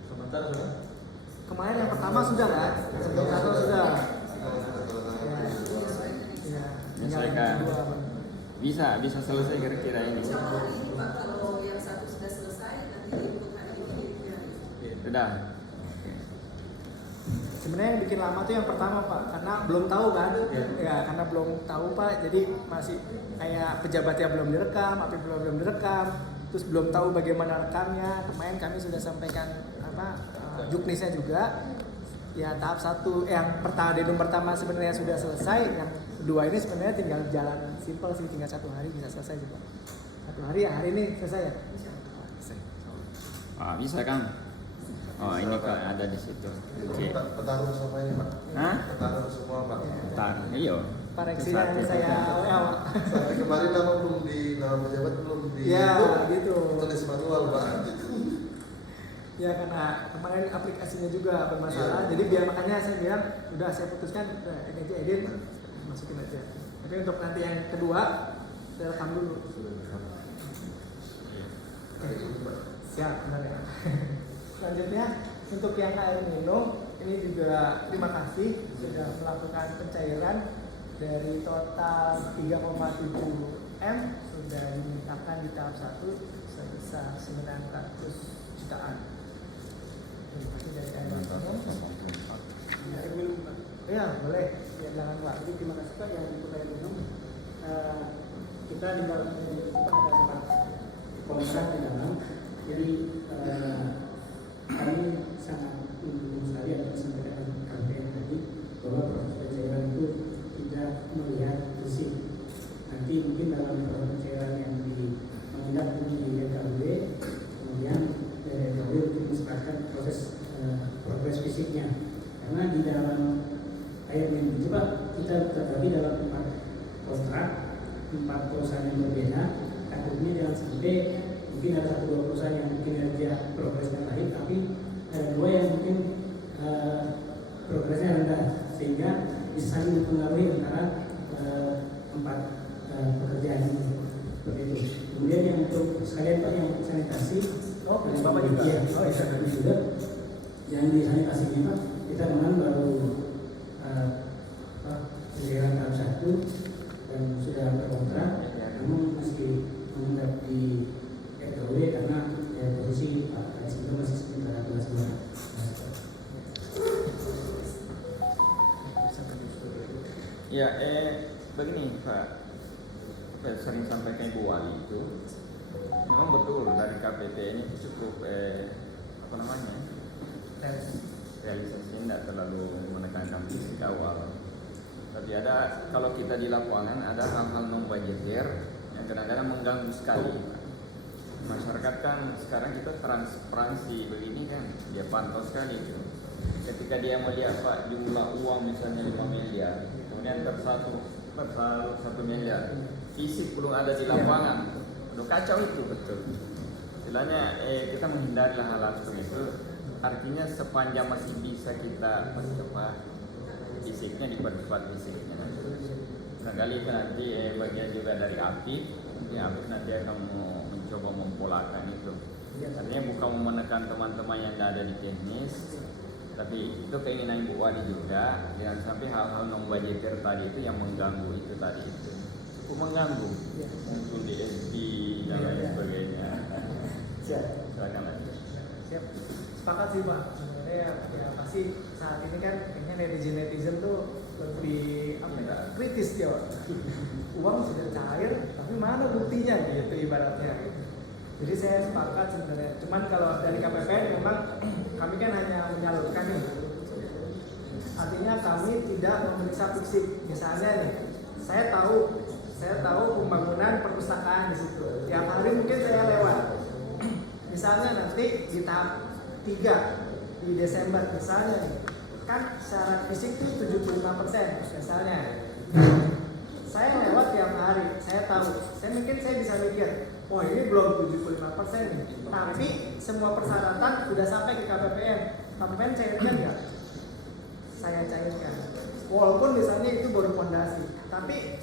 Sementara sudah. Kemarin yang pertama sudah kan? Sebelum kantor sudah. Menyesuaikan. Bisa selesai kira-kira ini. Insya Allah hari ini Pak, kalau yang satu sudah selesai, nanti diinput hari ini. Sudah. Sebenarnya yang bikin lama tuh yang pertama Pak, karena belum tahu kan? Ya, karena belum tahu Pak, jadi masih kayak pejabatnya belum direkam, APIP belum direkam, terus belum tahu bagaimana rekamnya. Kemarin kami sudah sampaikan juknisnya juga. ya tahap 1 yang denum pertama sebenarnya sudah selesai, yang kedua ini sebenarnya tinggal jalan simpel sih, tinggal 1 hari bisa selesai sih Pak. 1 hari ya, hari ini selesai ya? Selesai. Bisa kan? Oh ini kan ada di situ. Oke. Petarung sama ini Pak. Hah? Petarung semua Pak. Iya. Pareksinya saya WA Pak. Sampai kemarin nama belum di nama pejabat belum di Ya gitu. tulis manual Pak. Ya karena kemarin aplikasinya juga bermasalah, jadi biar makanya saya bilang udah saya putuskan ini aja edit masukin aja. Tapi untuk nanti yang kedua saya rekam dulu. Siap, benar ya. Selanjutnya untuk yang air minum ini juga terima kasih sudah melakukan pencairan dari total 3,7 M sudah dimintakan di tahap 1 sebesar 900 jutaan. Terima kasih dari air minum. Air minum Pak. Ya boleh, ya jangan Pak. Jadi terima kasih Pak yang untuk air minum. Kita di dalam ada sempat kontrak di dalam. Jadi kami sangat mendukung sekali apa yang disampaikan KPN tadi bahwa proses pencairan itu tidak melihat fisik. Nanti mungkin dalam proses pencairan yang mengingat di DKB, kemudian dari DKB untuk mengesahkan progres fisiknya. Karena di dalam air minum itu Pak, kita tetapi dalam 4 kontrak, 4 perusahaan yang berbeda, takutnya jangan sampai mungkin ada 1-2 perusahaan yang kinerja progresnya baik, tapi ada 2 yang mungkin progresnya rendah, sehingga bisa saling mempengaruhi antara 4 pekerjaan ini. Seperti itu. Kemudian yang untuk sekalian Pak yang sanitasi, Bapak juga. Iya, kami juga yang di sanitasi ini Pak, kita kemarin baru pencairan tahap 1 dan sudah berkontrak, namun masih mengendap di RKW karena posisi Pak Kais itu masih sekitar 12 bulan. Ya, begini Pak, saya sering sampaikan Ibu Wali itu, memang betul dari KPT ini cukup realisasinya tidak terlalu menekankan fisik awal. Tapi ada, kalau kita di lapangan ada hal-hal non budgeter yang kadang-kadang mengganggu sekali. Masyarakat kan sekarang kita transparansi begini kan, dia pantau sekali itu. Ketika dia melihat Pak jumlah uang misalnya 5 miliar, kemudian satu miliar, fisik belum ada di lapangan, udah kacau itu betul. Istilahnya kita menghindari hal-hal seperti itu. Artinya sepanjang masih bisa kita percepat fisiknya, dipercepat fisiknya. Sekali nanti bagian juga dari APIP, APIP nanti akan mencoba mempolakan itu. Artinya bukan menekan teman-teman yang ada di teknis, tapi itu keinginan Ibu Wadi juga, jangan sampai hal-hal non budgeter tadi itu yang mengganggu itu tadi itu. Cukup mengganggu, muncul di FB dan lain sebagainya. Siap. Siap. Sepakat sih Pak. Sebenarnya ya pasti saat ini kan kayaknya netizen tuh lebih kritis dia. Uang sudah cair, tapi mana buktinya gitu ibaratnya. Jadi saya sepakat sebenarnya. Cuman kalau dari KPPN memang kami kan hanya menyalurkan nih. Artinya kami tidak memeriksa fisik. Misalnya nih, saya tahu pembangunan perpustakaan di situ. Tiap hari mungkin saya lewat. Misalnya nanti di tahap 3 di Desember misalnya nih, kan secara fisik itu 75% misalnya. Saya lewat tiap hari, saya tahu. Mungkin saya bisa mikir, oh ini belum 75% nih. Tapi semua persyaratan sudah sampai ke KPPN. KPPN cairkan nggak? Saya cairkan. Walaupun misalnya itu baru fondasi, tapi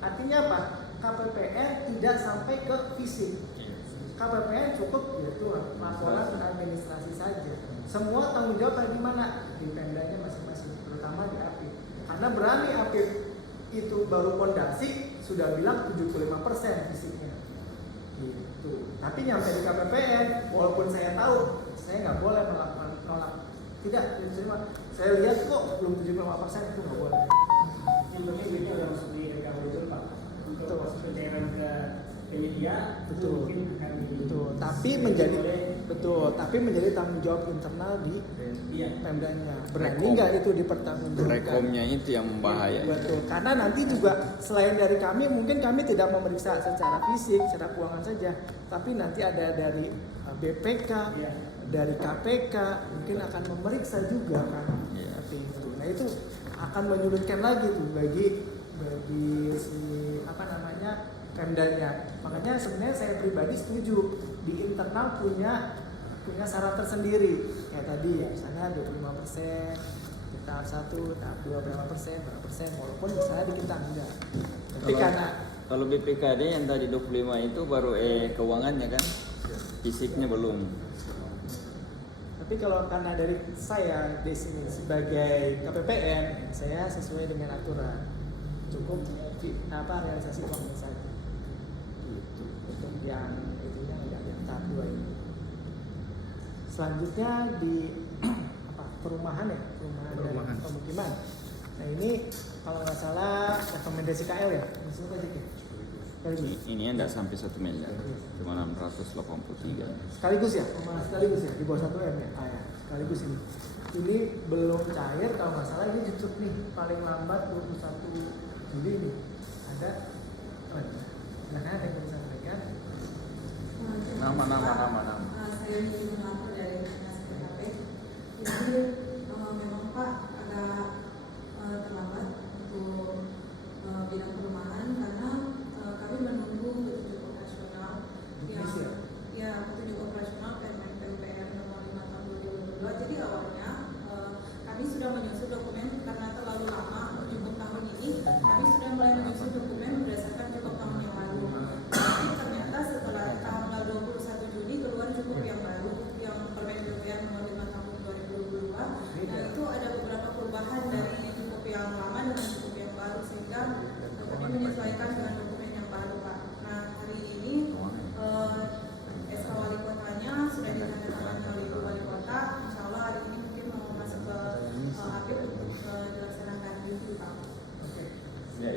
artinya apa? KPPN tidak sampai ke fisik. KPPN cukup yaitu laporan administrasi saja. Semua tanggung jawab ada di mana? Di Pemdanya masing-masing, terutama di APIP. Karena berani APIP itu baru fondasi sudah bilang 75% fisiknya. Gitu. Tapi nyampe di KPPN, walaupun saya tahu, saya nggak boleh melakukan nolak. Tidak, diterima. Saya lihat kok belum 75% itu nggak boleh. Yang penting ini udah masuk di RKW itu Pak. Untuk proses pencairan ke penyedia, betul. Mungkin akan Betul. Tapi tapi menjadi tanggung jawab internal di Pemdanya. Berani Rekom. nggak itu dipertanggungjawabkan? Rekomnya itu yang membahaya. Betul. Karena nanti juga selain dari kami, mungkin kami tidak memeriksa secara fisik, secara keuangan saja, tapi nanti ada dari BPK, dari KPK, mungkin akan memeriksa juga kan. Iya. Seperti itu. Nah itu akan menyulitkan lagi tuh bagi si Pemdanya. Makanya sebenarnya saya pribadi setuju di internal punya syarat tersendiri. Kayak tadi ya, misalnya 25%, di tahap 1, tahap 2 berapa persen, walaupun misalnya di kita enggak. Tapi karena Kalau BPKD yang tadi 25 itu baru keuangannya kan, fisiknya belum. Tapi kalau karena dari saya di sini sebagai KPPN, saya sesuai dengan aturan, cukup realisasi uangnya saja. Gitu. Untuk yang itunya enggak yang tahap 2 ini. Selanjutnya di perumahan dan pemukiman. Nah ini kalau nggak salah rekomendasi KL ya, maksudnya aja gitu. Ini enggak sampai 1 miliar, cuma 683. Sekaligus ya, sekaligus ya, di bawah 1 M ya. Ya, sekaligus ini. Ini belum cair, kalau nggak salah ini cucuk nih, paling lambat 21 Juli nih. Ada, ada yang bisa sampaikan? Nama. Saya ingin melapor dari Dinas PKP. Ini memang Pak agak terlambat untuk bidang perumahan karena kami menunggu petunjuk operasional petunjuk operasional Permen PUPR nomor 5 tahun 2022. Jadi awalnya kami sudah menyusun dokumen karena terlalu lama cukup tahun ini. Kami sudah mulai menyusun dokumen berdasarkan cukup tahun yang lalu. Tapi ternyata setelah tanggal 21 Juni keluar cukup yang baru, yang Permen PUPR nomor 5 tahun 2022. Nah itu ada beberapa perubahan dari cukup yang lama dengan cukup yang baru sehingga kami menyesuaikan dengan dokumen yang baru Pak. Nah hari ini SK Wali Kotanya sudah ditandatangani oleh Ibu Wali Kota. Insya Allah hari ini mungkin mau masuk ke APIP untuk dilaksanakan review Pak. Ya,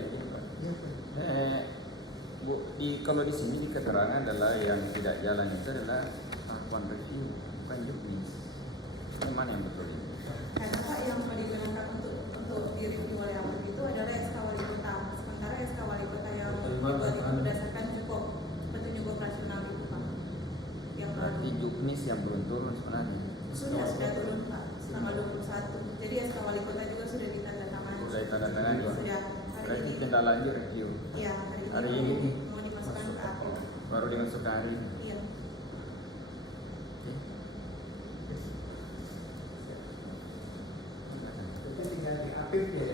Bu, kalau di sini di keterangan adalah yang tidak jalan itu adalah tahapan review, bukan juknis. Ini mana yang betul ini? Karena Pak yang digunakan untuk direview oleh APIP itu adalah SK Wali Kota. Sementara SK Wali Kota yang dibuat itu berdasarkan cukup petunjuk operasional itu Pak. Yang Berarti juknis yang belum turun sebenarnya. sudah turun Pak, tanggal 21. Jadi SK Wali Kota juga sudah ditandatangani. Sudah ditandatangani Pak. Sudah. Berarti kendalanya review. Iya, Hari ini mau dimasukkan ke APIP. baru dimasukkan hari ini. Iya. Itu tinggal di APIP ya.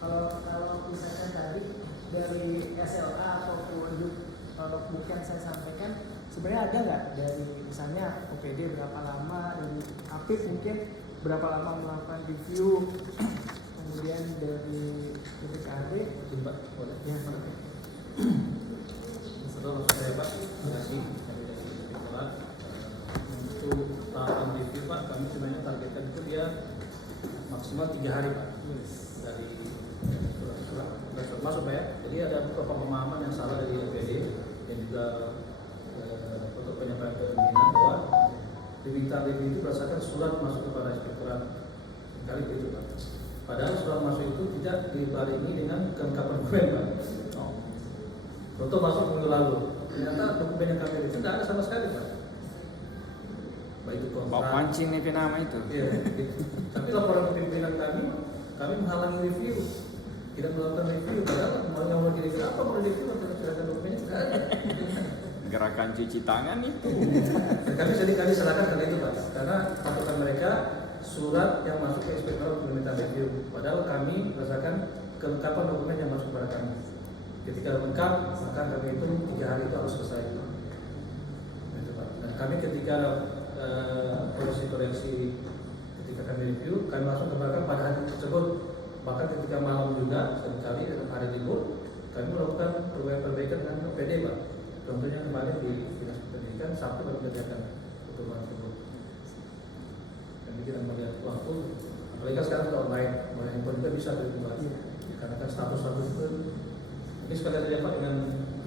Kalau misalkan tadi dari SLA ataupun buku yang saya sampaikan, sebenarnya ada nggak dari misalnya OPD berapa lama, dari APIP mungkin berapa lama melakukan review, kemudian dari BPKD, Pak, boleh. ya, Setelah saya Pak, terima kasih kami dari Inspektorat. Untuk tahapan review Pak, kami sebenarnya targetkan itu dia maksimal 3 hari Pak dari surat masuk Pak ya. Jadi ada beberapa pemahaman yang salah dari OPD dan juga untuk penyampaian ke pimpinan bahwa diminta review itu berdasarkan surat masuk kepada Inspektorat kali itu Pak. Padahal surat masuk itu tidak dibarengi dengan kelengkapan dokumen Pak. Contoh masuk minggu lalu, ternyata dokumen yang kami itu tidak ada sama sekali Pak. Baik itu Bawa kontrak. pancing nih nama itu. Iya. Tapi laporan ke pimpinan kami menghalangi review, tidak melakukan review. Padahal yang mau di review apa mau di review atau serahkan dokumennya tidak ada. Gerakan cuci tangan itu. Dan kami seringkali serahkan karena itu Pak, karena patokan mereka surat yang masuk ke Inspektorat untuk meminta review. Padahal kami berdasarkan kelengkapan dokumen yang masuk kepada kami. Ketika lengkap, maka kami itu 3 hari itu harus selesai. Itu, Pak. Dan kami ketika koreksi ketika kami review, kami langsung kembalikan pada hari tersebut. Bahkan ketika malam juga, seringkali hari libur, kami melakukan perbaikan dengan PD Pak. Contohnya kemarin di Dinas Pendidikan, Sabtu kami kerjakan pertemuan tersebut. Kami kita melihat waktu, apalagi kan sekarang sudah online, mulai handphone juga bisa kembali. Karena kan status-status itu ini sekali lagi Pak dengan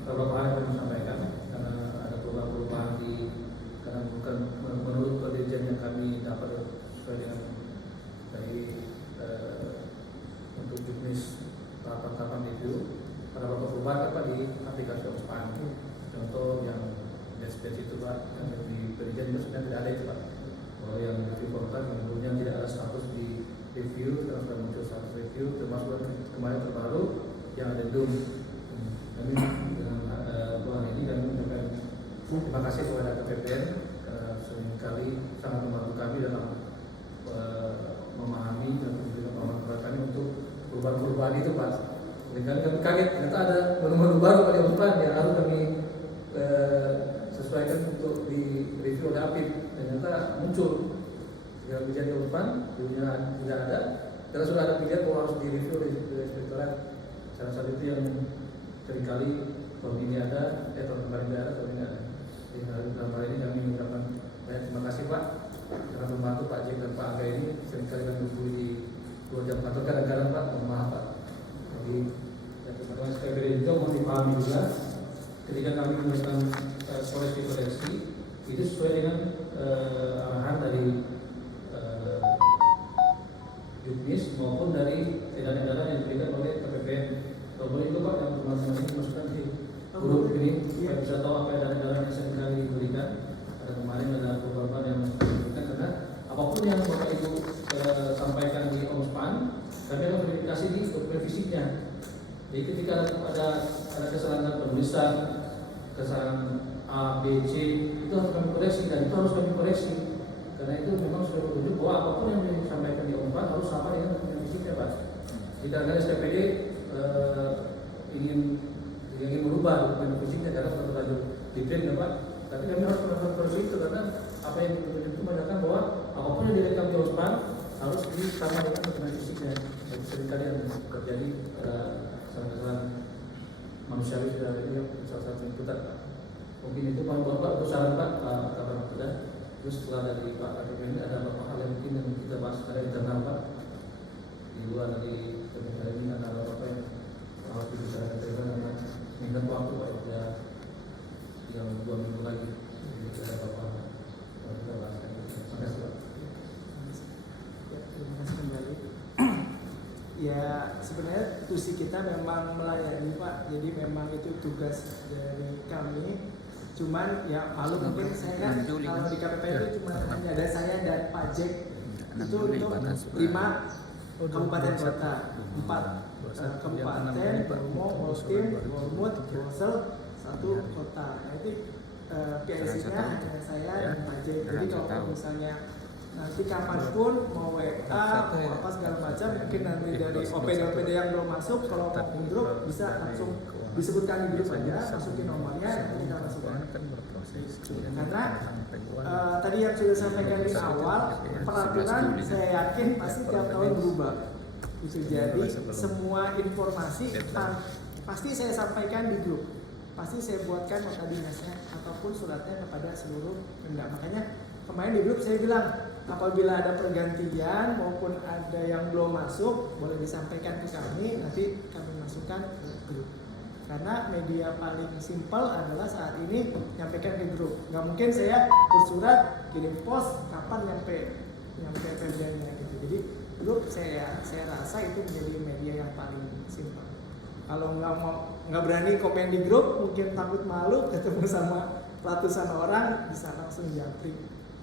beberapa hal yang kami sampaikan, karena ada perubahan-perubahan karena bukan menurut penelitian yang kami dapat sesuai dengan perubahan apa di aplikasi Omspan. Contoh yang batch itu Pak, yang di perizinan itu sudah tidak ada itu Pak. Kalau yang review konten yang dulunya tidak ada status di review, sekarang sudah muncul status review, termasuk kemarin terbaru yang ada Doom. Kami dengan bulan ini kami menyampaikan terima kasih kepada KPPN seringkali sangat membantu kami dalam memahami dan juga membantu kami untuk perubahan-perubahan itu Pak. Seringkali kami kaget ternyata ada menu-menu baru pada Omspan yang harus kami sesuaikan untuk di review oleh APIP. Ternyata muncul segala pilihan di Omspan, dulunya tidak ada. Karena sudah ada pilihan bahwa harus di review oleh inspektorat. Salah satu itu yang seringkali tahun ini ada, tahun kemarin tidak ada, tahun ini ada. Dalam hal ini kami mengucapkan banyak terima kasih Pak karena membantu Pak Jack dan Pak Angga ini. Seringkali kami menunggu di 2 jam kantor kadang-kadang Pak, mohon maaf Pak. Jadi teman-teman sekalian juga mohon dipahami juga ketika kami melakukan koreksi itu sesuai dengan arahan dari Juknis maupun dari edaran-edaran yang diberikan oleh KPPN. Kalau boleh itu Pak yang teman-teman ini masukkan di grup ini supaya bisa tahu apa edaran-edaran yang seringkali diberikan. Ada kemarin ada beberapa yang diberikan karena apapun yang Bapak Ibu sampaikan di Omspan kami akan verifikasi di revisinya. Jadi ketika ada kesalahan penulisan, kesalahan A, B, C itu harus kami koreksi dan itu harus kami koreksi karena itu memang sudah berunjuk bahwa apapun yang disampaikan di Omspan harus sama dengan revisinya Pak. Jika ada SKPD ingin merubah dokumen fisiknya karena sudah terlanjur detail ya Pak. Tapi kami harus melakukan proses itu karena apa yang ditunjuk itu menandakan bahwa apapun yang direkam di Omspan harus sama dengan dokumen fisiknya. Jadi seringkali yang terjadi kesalahan manusiawi sudah ini salah satu inputan Pak. Mungkin itu Bapak untuk saran Pak kabar kita. Terus setelah dari Pak Kadip ini ada beberapa hal yang mungkin yang kita bahas secara internal Pak. Di luar dari pembicaraan ini ada apa yang harus dibicarakan karena minat waktu Pak ya yang 2 minggu lagi. Jadi ada apa kita bahas. Terima kasih Pak. Ya, terima kasih kembali. Ya sebenarnya tusi kita memang melayani Pak, jadi memang itu tugas dari kami. Cuman ya malu mungkin saya kan kalau di KPP itu cuma hanya ada saya dan Pak Jack itu untuk 5 kabupaten kota, 4 kabupaten, Bromo, Woltim, Gormut, Wolsel, 1 kota. Nah itu PIC-nya hanya saya dan Pak Jack. Jadi kalau misalnya nanti kapanpun mau WA, mau apa segala macam, mungkin nanti dari OPD yang belum masuk, kalau mau grup bisa langsung disebutkan di grup saja, masukin nomornya, nanti kita masukkan. Karena tadi yang sudah sampaikan di awal, peraturan saya yakin pasti tiap tahun berubah. Itu jadi semua informasi pasti saya sampaikan di grup, pasti saya buatkan nota dinasnya ataupun suratnya kepada seluruh Pemda. Makanya kemarin di grup saya bilang apabila ada pergantian maupun ada yang belum masuk boleh disampaikan ke kami, nanti kami masukkan ke grup. Karena media paling simpel adalah saat ini nyampaikan ke grup. Nggak mungkin saya bersurat kirim pos kapan nyampe Pemdanya gitu. Jadi grup saya rasa itu menjadi media yang paling simpel. Kalau nggak berani komen di grup, mungkin takut malu ketemu sama ratusan orang bisa langsung japri.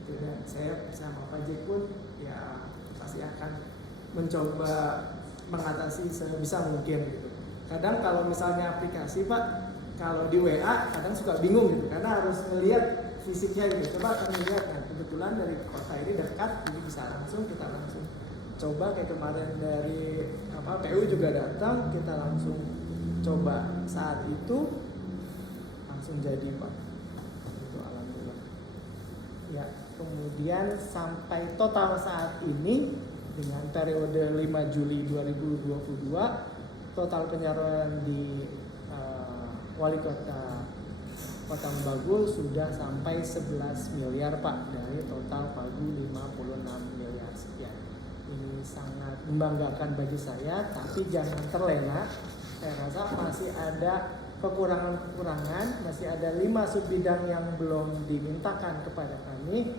Dan saya sama Pak Jack pun ya pasti akan mencoba mengatasi sebisa mungkin gitu. Kadang kalau misalnya aplikasi Pak, kalau di WA kadang suka bingung gitu karena harus ngelihat fisiknya gitu. Coba kami lihat, nah kebetulan dari kota ini dekat, jadi bisa kita langsung coba kayak kemarin dari PU juga datang, kita langsung coba saat itu langsung jadi Pak. Itu alhamdulillah. Ya. Kemudian sampai total saat ini dengan periode 5 Juli 2022 total penyaluran di Wali Kota Mbagul sudah sampai 11 miliar Pak dari total pagu 56 miliar sekian. Ini sangat membanggakan bagi saya, tapi jangan terlena. Saya rasa masih ada kekurangan-kekurangan, masih ada 5 subbidang yang belum dimintakan kepada kami.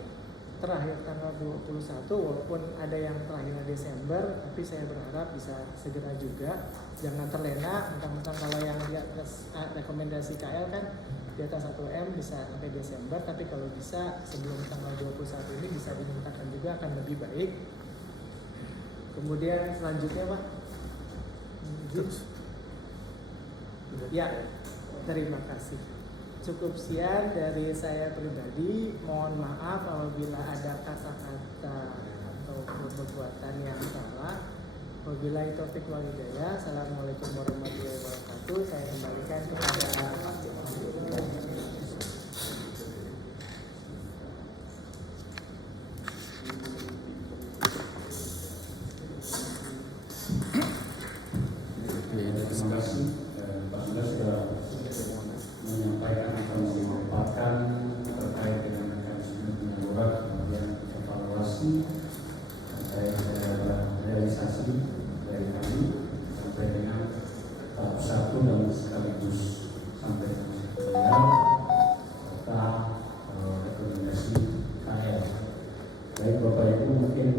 terakhir tanggal 21, walaupun ada yang terakhir Desember, tapi saya berharap bisa segera juga. Jangan terlena, mentang-mentang kalau yang di atas rekomendasi KL kan di atas 1M bisa sampai Desember, tapi kalau bisa sebelum tanggal 21 ini bisa dimintakan juga akan lebih baik. Kemudian selanjutnya Pak. Ya, terima kasih. Cukup sekian dari saya pribadi. Mohon maaf apabila ada kata-kata atau perbuatan yang salah. Wabillahi taufiq wal hidayah. Assalamualaikum warahmatullahi wabarakatuh. Saya kembalikan kepada Pak Terima kasih. Pak Sudha sudah menyampaikan atau memaparkan terkait dengan mekanisme penyaluran, kemudian evaluasi terkait realisasi dari kami sampai dengan tahap 1 dan sekaligus sampai dengan final serta rekomendasi KL. Baik Bapak Ibu, mungkin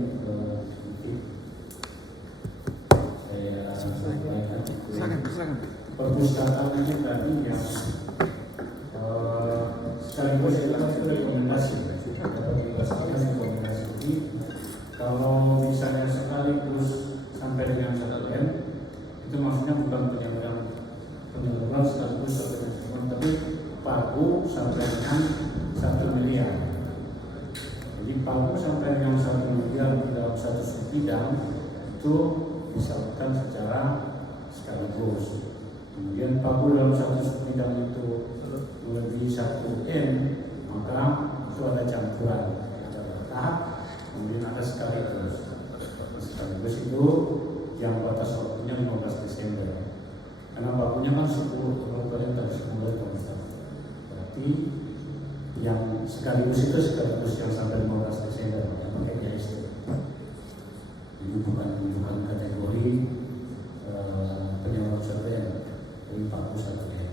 saya sampaikan perpustakaan ini tadi yang sekaligus itu rekomendasi dapat dipastikan rekomendasi ini kalau misalnya sekaligus sampai dengan 1M itu maksudnya bukan penyaluran sekaligus sampai dengan tapi pagu sampai dengan 1 miliar. Jadi pagu sampai dengan 1 miliar dalam satu bidang itu disalurkan secara sekaligus. Kemudian pagu dalam satu bidang itu melebihi 1M, maka itu ada campuran, ada bertahap, kemudian ada sekaligus. Sekaligus itu yang batas waktunya 15 Desember. Karena pagunya kan 10 berarti yang sekaligus itu sekaligus yang sampai 15 Desember, makanya ini bukan kategori penyaluran survei dari 41 ya.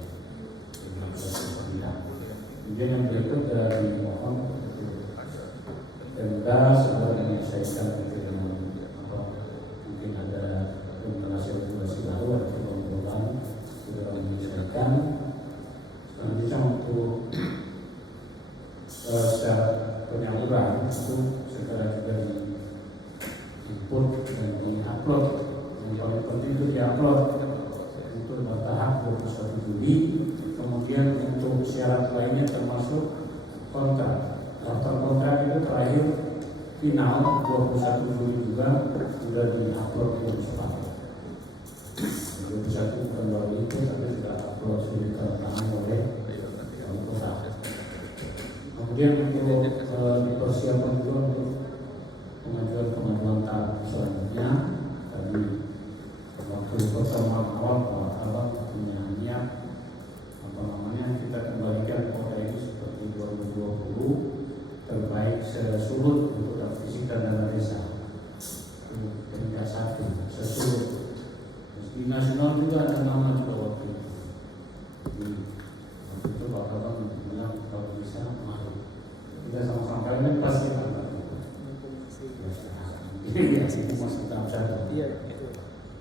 Kemudian yang berikut dari mohon Pemda sudah menyelesaikan dengan mungkin ada regulasi baru atau perubahan sudah menyelesaikan. Selanjutnya untuk secara penyaluran itu segera juga input dan mengupload. Yang paling penting itu diupload untuk bertahap 21 Juli. Kemudian untuk syarat lainnya termasuk kontrak. Daftar kontrak itu terakhir final 21 Juli juga sudah diupload di Unpad. 21 bukan baru itu tapi sudah upload sudah ditandatangani oleh kontrak. Kemudian untuk dipersiapkan juga untuk pengajuan tahap selanjutnya. Tadi waktu pertemuan awal Pak Abang punya niat kita kembalikan kota ini seperti 2020 terbaik sesurut untuk daftar fisik dan dana desa peringkat 1 sesurut. Di nasional juga ada nama juga waktu itu. Waktu itu Pak Abang bilang kalau bisa mari kita sama-sama kalian pasti akan iya sih masih tahap 1.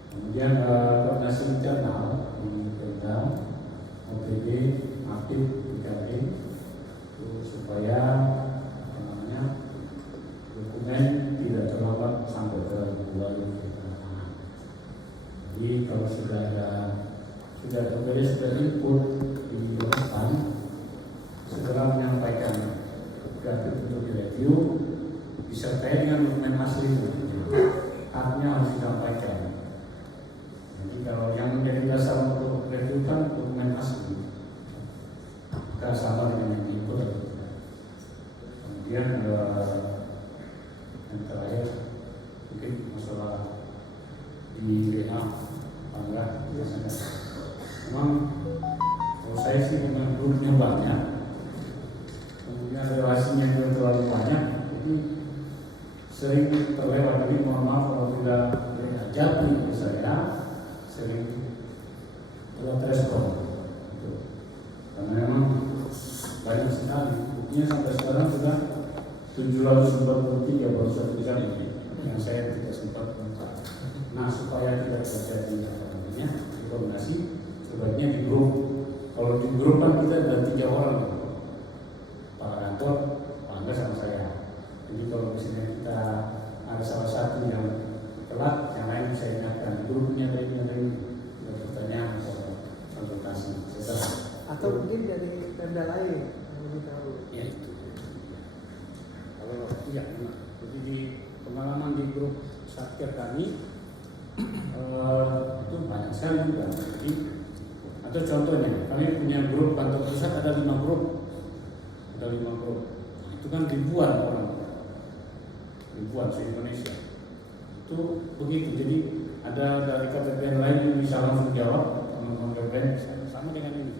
Kemudian koordinasi internal di Pemda OPD, aktif PKB supaya dokumen tidak terlambat sampai ke bulan. Jadi kalau sudah OPD sudah input di depan, segera menyampaikan gratis untuk direview disertai dengan dokumen asli. Haknya harus disampaikan. Jadi kalau yang menjadi dasar untuk review kan dokumen asli, maka sama dengan yang diinput. Kemudian yang terakhir mungkin masalah di WA tangga biasanya. Memang kalau saya sih dengan grupnya banyak, kemudian relasinya juga terlalu banyak, jadi sering terlewat. Jadi mohon maaf kalau tidak jadi saya sering telat respon karena memang banyak sekali buktinya sampai sekarang sudah 743 baru satu kali yang saya tidak sempat lengkap. Nah, supaya tidak terjadi koordinasi, sebaiknya di grup. Kalau di grup kan kita ada 3 orang, Pak Kantor, Pak Angga sama saya. Jadi kalau misalnya kita ada salah satu yang telat, yang lain saya ingatkan grupnya dari pertanyaan atau konsultasi. Atau mungkin dari Pemda lain yang lebih tahu. Ya itu. Kalau iya, jadi di pengalaman di grup Satker kami itu banyak sekali juga. Jadi, atau contohnya, kami punya grup kantor pusat ada 5 grup, Nah, itu kan ribuan orang, ribuan se Indonesia. Itu begitu. Jadi ada dari KPPN lain yang bisa langsung jawab, teman-teman KPPN sama dengan ini.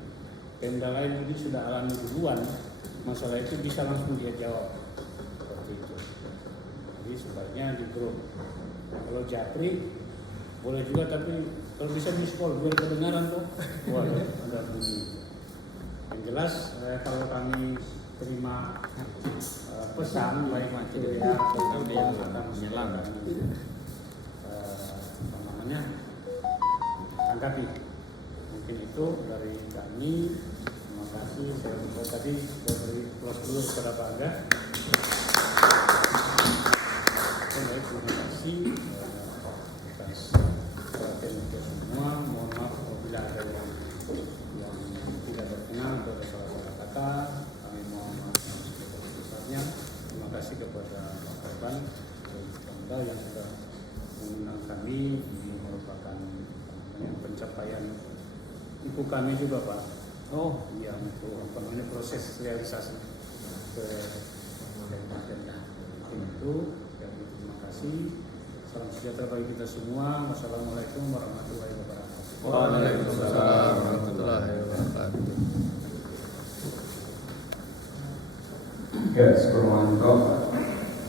Pemda lain ini sudah alami duluan masalah itu, bisa langsung dia jawab seperti itu. Jadi sebaiknya di grup. Kalau Japri boleh juga, tapi kalau bisa di sekolah biar kedengaran tuh. Wah, ada bunyi. Yang jelas kalau kami terima pesan baik dari yang akan menyelam tanggapi. Mungkin itu dari kami. Terima kasih. Saya juga tadi beri close dulu kepada Pak Angga. Baik, terima kasih atas perhatian kita semua. Mohon maaf apabila ada yang tidak berkenan atau ada salah kata. Kami mohon maaf yang sebesar-besarnya. Terima kasih kepada Pak Korban Pemda yang sudah mengundang kami. Ini merupakan pencapaian ibu kami juga, Pak. Oh iya, untuk proses realisasi ke Pemda itu. Terima kasih. Salam sejahtera bagi kita semua. Wassalamualaikum warahmatullahi wabarakatuh. Waalaikumsalam warahmatullahi wabarakatuh. Ya, Sukurmanto,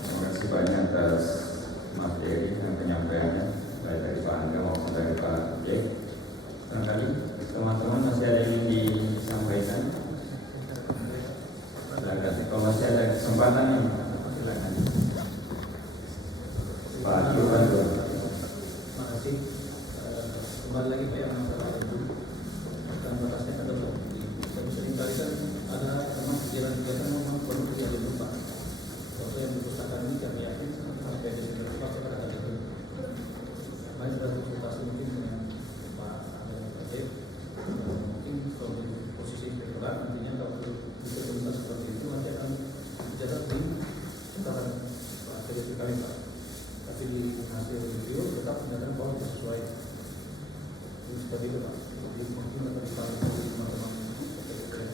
terima kasih banyak atas materi dan penyampaiannya, baik dari Pak Angga maupun dari Pak Jek. Barangkali teman-teman masih ada yang disampaikan. Silakan, kalau masih ada kesempatan, silakan. Pak Johan, Terima kasih. Kembali lagi Pak yang masalah itu dan batasnya ada bukti. Tapi seringkali kan ada teman pikiran-pikiran memang perlu dia lupa. Kalau yang di perpustakaan ini kami yakin sampai di sini Pak kita ada itu. Kami sudah konsultasi mungkin dengan Pak Angga, mungkin kalau di posisi inspektorat nantinya kalau bisa berubah seperti itu nanti akan bicara di sekarang Pak sekali Pak. Tapi di hasil review tetap menyatakan bahwa tidak sesuai. Ini seperti itu Pak. Jadi mungkin akan dipakai teman-teman.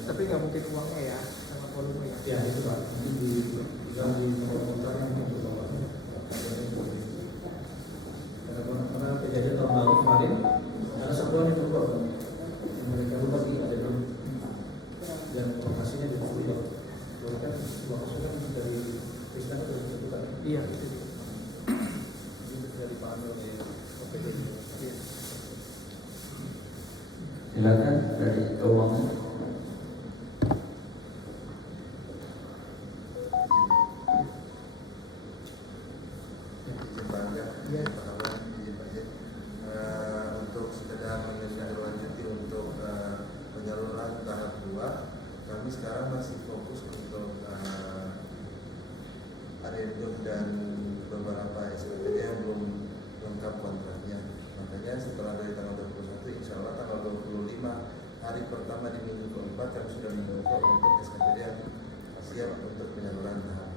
Tapi nggak mungkin uangnya ya, sama volume ya. Ya itu Pak. Mungkin di komentar yang mungkin Bapak. Karena kejadian tahun lalu kemarin ada satuan yang keluar. Mereka lupa sih ada belum. Dan lokasinya di Pulau. Pulau kan sebuah pasukan dari Kristen atau disebutkan. Iya, itu. Dari Pak Amil ya. silakan dari keuangan. Untuk sekedar menindaklanjuti untuk penyaluran tahap 2, kami sekarang masih fokus untuk adendum dan beberapa SPPD yang belum lengkap kontraknya. Makanya setelah dari tanggal 21, insya Allah tanggal 25 hari pertama di minggu keempat kami sudah mengumpul untuk SPPD yang siap untuk penyaluran tahap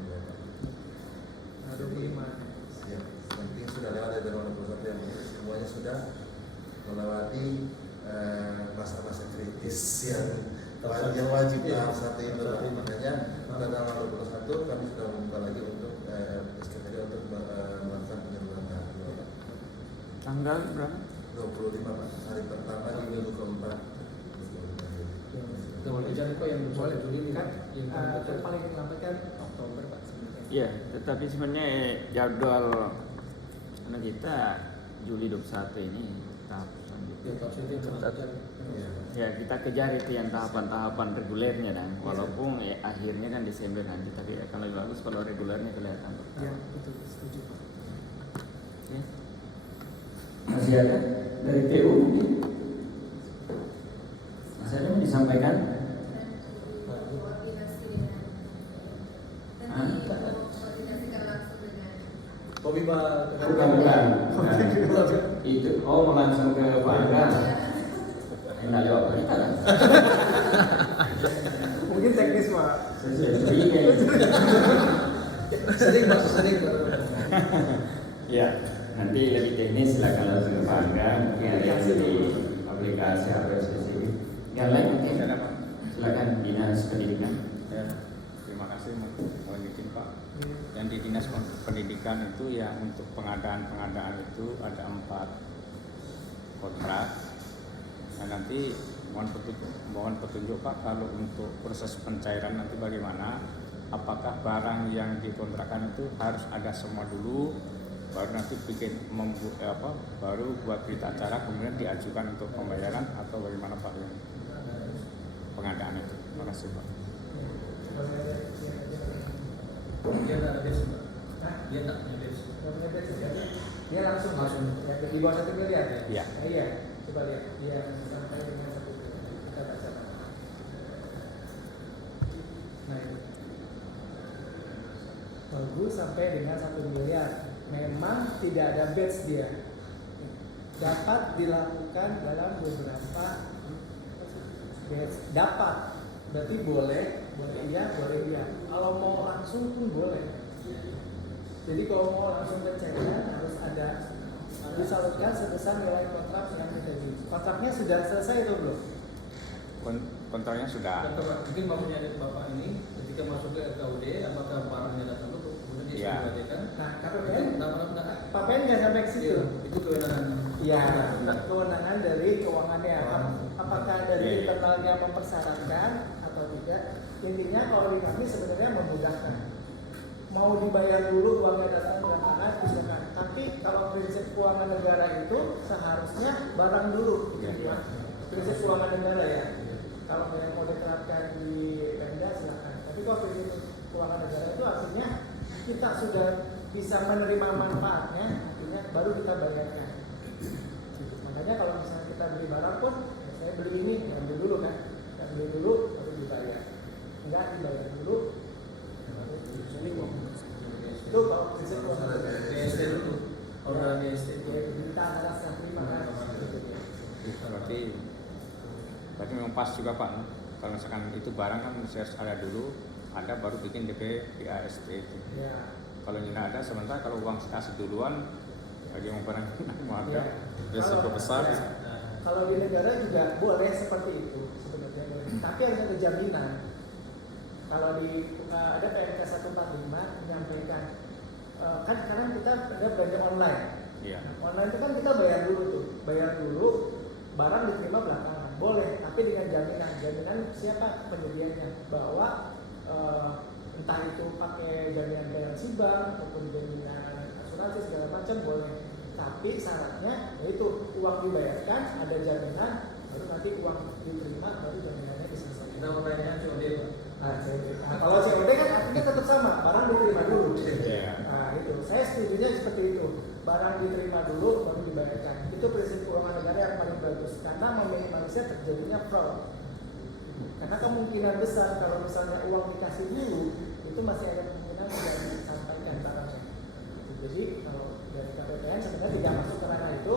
2. 25. Siap. Penting sudah lewat dari tanggal 21 yang semuanya sudah melewati masa-masa kritis yang wajib tahap 1 itu. Makanya pada tanggal 21 kami sudah membuka lagi untuk SPPD untuk melakukan penyaluran tahap 2. Tanggal berapa? 25 Pak, hari pertama di minggu keempat. Kalau hujan kok yang boleh Juli Kan yang paling lambat kan Oktober Pak sebenarnya. Iya, tetapi sebenarnya jadwal kita Juli 21 ini tahap selanjutnya. Ya, tahap selanjutnya termasuk Ya kita kejar itu yang tahapan-tahapan regulernya dan walaupun ya, akhirnya kan Desember nanti, tapi akan lebih bagus kalau regulernya kelihatan. Ya, betul, setuju Pak. Ya. Masih ada dari PU mungkin? Masih ada yang disampaikan? Kopipa Bukan. Itu mau langsung ke Pak Angga. Enggak lewat berita kan? Mungkin teknis Pak. sering masuk sering. Ya, nanti lebih teknis silakan langsung ke Pak Angga. Mungkin ada yang di aplikasi atau spesifik. Yang lain mungkin silakan Dinas Pendidikan. Ya, terima kasih mohon izin Pak. Yang di Dinas Pendidikan itu ya untuk pengadaan itu ada 4 kontrak. Nah, nanti mohon petunjuk Pak kalau untuk proses pencairan nanti bagaimana? Apakah barang yang dikontrakkan itu harus ada semua dulu, baru nanti baru buat berita acara kemudian diajukan untuk pembayaran atau bagaimana Pak yang pengadaan itu? Terima kasih Pak. Dia nggak ada base, dia nggak punya base. Dia langsung ya, di bawah 1 miliar ya? Iya. Iya, coba lihat. Iya, sampai dengan 1 miliar. Kita baca. Nah itu. Bagus sampai dengan 1 miliar. Memang tidak ada batch dia. Dapat dilakukan dalam beberapa batch. Dapat. Berarti boleh iya. Kalau mau langsung pun boleh. Jadi kalau mau langsung pencairan harus ada disalurkan sebesar nilai kontrak yang diterima. Kontraknya sudah selesai atau belum? Kontraknya sudah. Mungkin maksudnya dari Bapak ini ketika masuk ke RKUD apakah barangnya datang dulu kemudian dia Iya. sudah dibagikan? Nah, KPPN, Nah, Pak PN nggak sampai ke situ. itu kewenangan. Iya, kewenangan dari keuangannya. Apakah dari Iya. internalnya mempersyaratkan atau tidak? Intinya kalau di kami sebenarnya memudahkan. Mau dibayar dulu uangnya datang belakangan silakan. Tapi kalau prinsip keuangan negara itu seharusnya barang dulu. Iya. Prinsip keuangan negara ya. Kalau yang mau diterapkan di Pemda silakan. Tapi kalau prinsip keuangan negara itu artinya kita sudah bisa menerima manfaatnya, artinya baru kita bayarkan. Makanya kalau misalnya kita beli barang pun, saya beli ini, ambil dulu kan, beli dulu baru dibayar. Enggak dibayar dulu. Itu kalau prinsip keuangan negara. BST dulu. Orang BST. Kita adalah yang terima kan. Berarti memang pas juga Pak. Kalau misalkan itu barang kan harus ada dulu, ada baru bikin DP di AST itu. Ya. Kalau tidak ada, sementara kalau uang kasih duluan, bagi yang barang mau ada, resiko besar. Kalau di negara juga boleh seperti itu sebenarnya, tapi harus ada jaminan. Kalau di ada PMK 145 menyampaikan kan sekarang kita ada belanja online. Iya. Online itu kan kita bayar dulu, barang diterima belakangan. Boleh, tapi dengan jaminan siapa penyedianya bahwa entah itu pakai jaminan garansi bank ataupun jaminan asuransi segala macam boleh. Tapi syaratnya yaitu uang dibayarkan, ada jaminan, baru nanti uang diterima, baru jaminannya diselesaikan. Kita mau tanya COD Pak. Nah, kalau COD kan artinya tetap sama, barang diterima dulu. Iya. Nah itu, saya setujunya seperti itu. Barang diterima dulu, baru dibayarkan. Itu prinsip keuangan negara yang paling bagus, karena meminimalisir terjadinya fraud. Karena kemungkinan besar kalau misalnya uang dikasih dulu, itu masih ada kemungkinan tidak disampaikan barangnya. Jadi kalau dari KPPN sebenarnya tidak masuk ke ranah itu,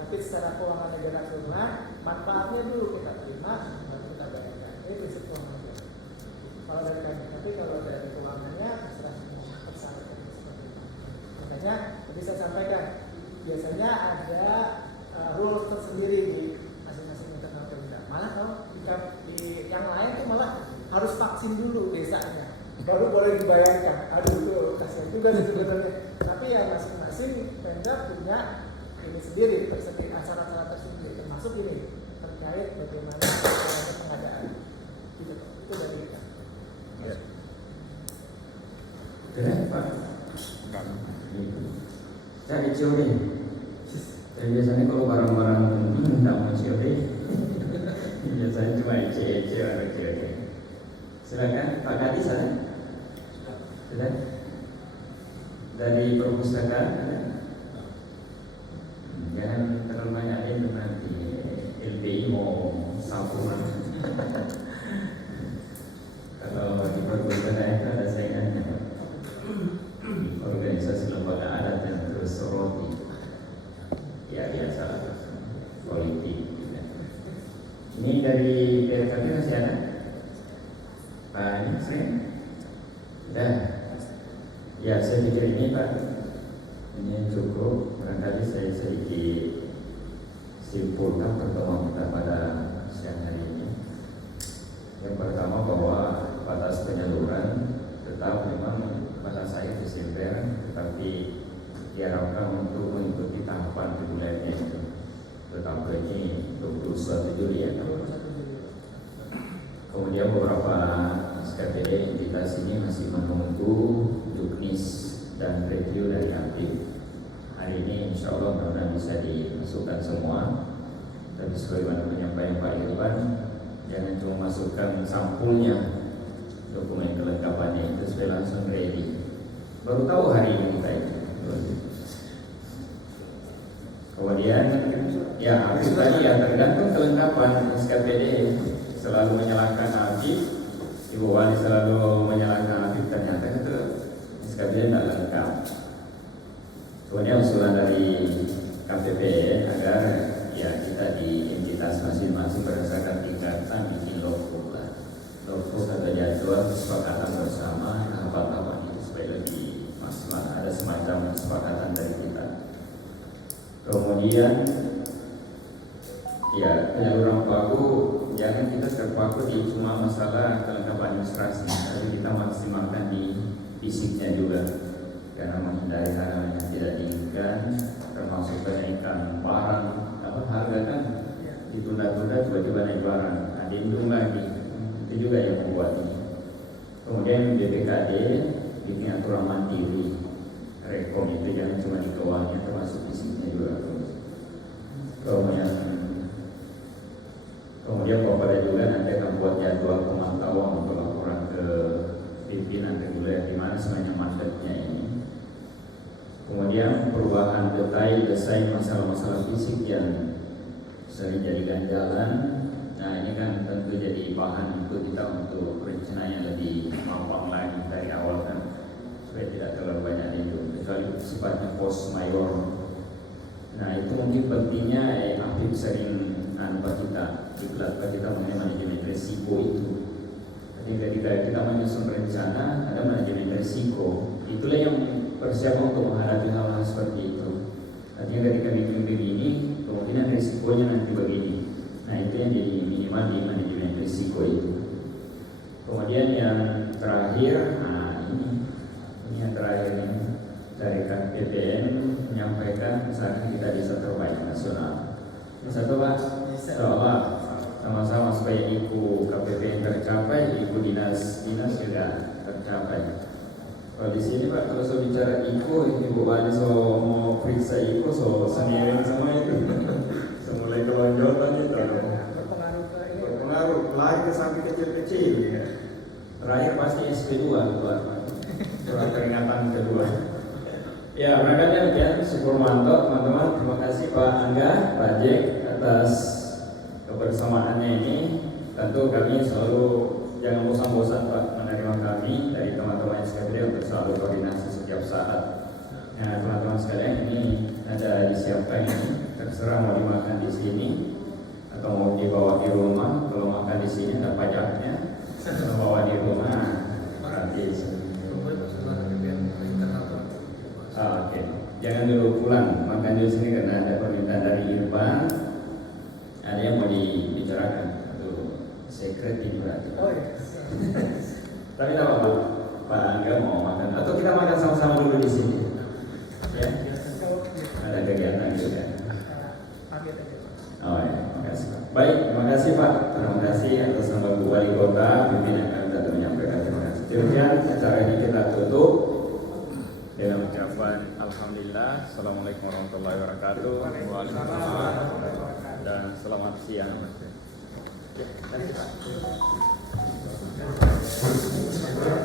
tapi secara keuangan negara keseluruhan, manfaatnya dulu kita terima, baru kita bayarkan. Ini prinsip keuangan negara. Kalau dari kami, tapi kalau dari keuangannya terserah persyaratan seperti itu. Makanya tadi saya sampaikan, biasanya ada rules tersendiri di masing-masing internal Pemda. Malah kalau di yang lain tuh malah harus vaksin dulu desanya, baru boleh dibayarkan. Aduh itu kasihan juga sih sebenarnya. Tapi ya masing-masing Pemda punya ini sendiri, syarat-syarat tersendiri, termasuk ini terkait bagaimana pengadaan. Itu dari kita. Ya. Pak. Saya ICO nih. Dan biasanya kalau barang-barang Silakan Pak Kadis ada? Sudah? Dari perpustakaan ada? Jangan terlalu banyak itu nanti LPI mau sampuran. Kalau di perpustakaan itu ada saingannya, organisasi lembaga adat yang terus soroti, ya biasa politik. Ini dari PRKP masih ada? Pak ini sering? Sudah. Ya saya pikir ini Pak, ini cukup. Barangkali saya sedikit simpulkan pertemuan kita pada siang hari ini. Yang pertama bahwa batas penyaluran tetap memang batas akhir Desember, tetapi diharapkan untuk mengikuti tahapan regulernya itu. Tetapi ini 21 Juli ya. Kemudian beberapa SKPD entitas ini masih menunggu juknis dan review dari aktif. Hari ini insya Allah mudah-mudahan bisa dimasukkan semua. Tapi sebagaimana penyampaian Pak Irwan, jangan cuma masukkan sampulnya, dokumen kelengkapannya itu sudah langsung ready. Baru tahu hari ini kita itu. Kemudian ya aktif tadi ya tergantung kelengkapan SKPD. Selalu menyalahkan aktif, Ibu Wali selalu menyalahkan aktif, ternyata itu SKPD tidak lengkap. Kemudian usulan dari KPPN agar ya kita di entitas masing-masing berdasarkan tingkatan bikin logbook atau jadwal kesepakatan bersama tahapan-tahapan itu supaya lebih maksimal, ada semacam kesepakatan dari kita. Kemudian ya penyaluran pagu jangan kita terpaku di cuma masalah kelengkapan administrasi, tapi kita maksimalkan di fisiknya juga, karena menghindari hal yang tidak diinginkan, termasuk kenaikan barang. Kalau harga kan ditunda-tunda tiba-tiba naik barang, adendum lagi, itu juga yang membuat ini. Kemudian BPKD bikin aturan mandiri, rekom itu jangan cuma di keuangannya, termasuk fisiknya juga. Kemudian Bapak juga nanti akan buat jadwal pemantauan untuk laporan ke pimpinan reguler di mana sebenarnya mandatnya ini. Kemudian perubahan detail desain masalah-masalah fisik yang sering jadi ganjalan. Nah ini kan tentu jadi bahan untuk kita untuk perencanaan yang lebih mampang lagi dari awal kan, supaya tidak terlalu banyak itu, kecuali sifatnya post mayor. Nah itu mungkin pentingnya Afif sering Pak kita diklat kita mengenai manajemen risiko itu. Jadi ketika kita menyusun rencana ada manajemen risiko, itulah yang persiapan untuk menghadapi hal-hal seperti itu. Artinya ketika bikin begini, kemungkinan risikonya nanti begini. Nah itu yang jadi minimal di manajemen risiko itu. Kemudian yang terakhir, nah ini yang terakhir ini dari KPPN menyampaikan misalnya kita di terbaik nasional. Satu Pak, insyaallah sama-sama supaya IKU KPPN tercapai, IKU dinas juga tercapai. Kalau di sini Pak, kalau saya bicara IKU, Ibu Wali mau periksa IKU, seneweng semua itu, semulai kelonjotan itu. Berpengaruh, lari ke samping kecil-kecil. Ya. Terakhir pasti SP2 keluar Pak, surat peringatan kedua. Ya, berangkat ya, syukur mantap teman-teman. Terima kasih Pak Angga, Pak Jack atas kebersamaannya ini. Tentu kami selalu jangan bosan-bosan Pak menerima kami dari teman-teman SKPD untuk selalu koordinasi setiap saat. Nah, teman-teman sekalian ini ada disiapkan ini, terserah mau dimakan di sini atau mau dibawa di rumah. Kalau makan di sini ada pajaknya, kalau bawa di rumah gratis. Oke. Jangan dulu pulang, makan di sini karena ada permintaan dari Irfan. Ada yang mau dibicarakan, itu secret ini berarti. Oh iya. Tapi tidak apa-apa, Pak Angga mau makan atau kita makan sama-sama dulu di sini. Ya. Ada kegiatan juga. Oh ya, terima kasih Pak. Baik, terima kasih Pak. Terima kasih atas nama Bu Wali Kota, pimpinan kami telah menyampaikan terima kasih. Demikian acara ini kita tutup dengan ucapan Alhamdulillah, Assalamualaikum warahmatullahi wabarakatuh. Waalaikumsalam dan selamat siang. Ya, Saya kira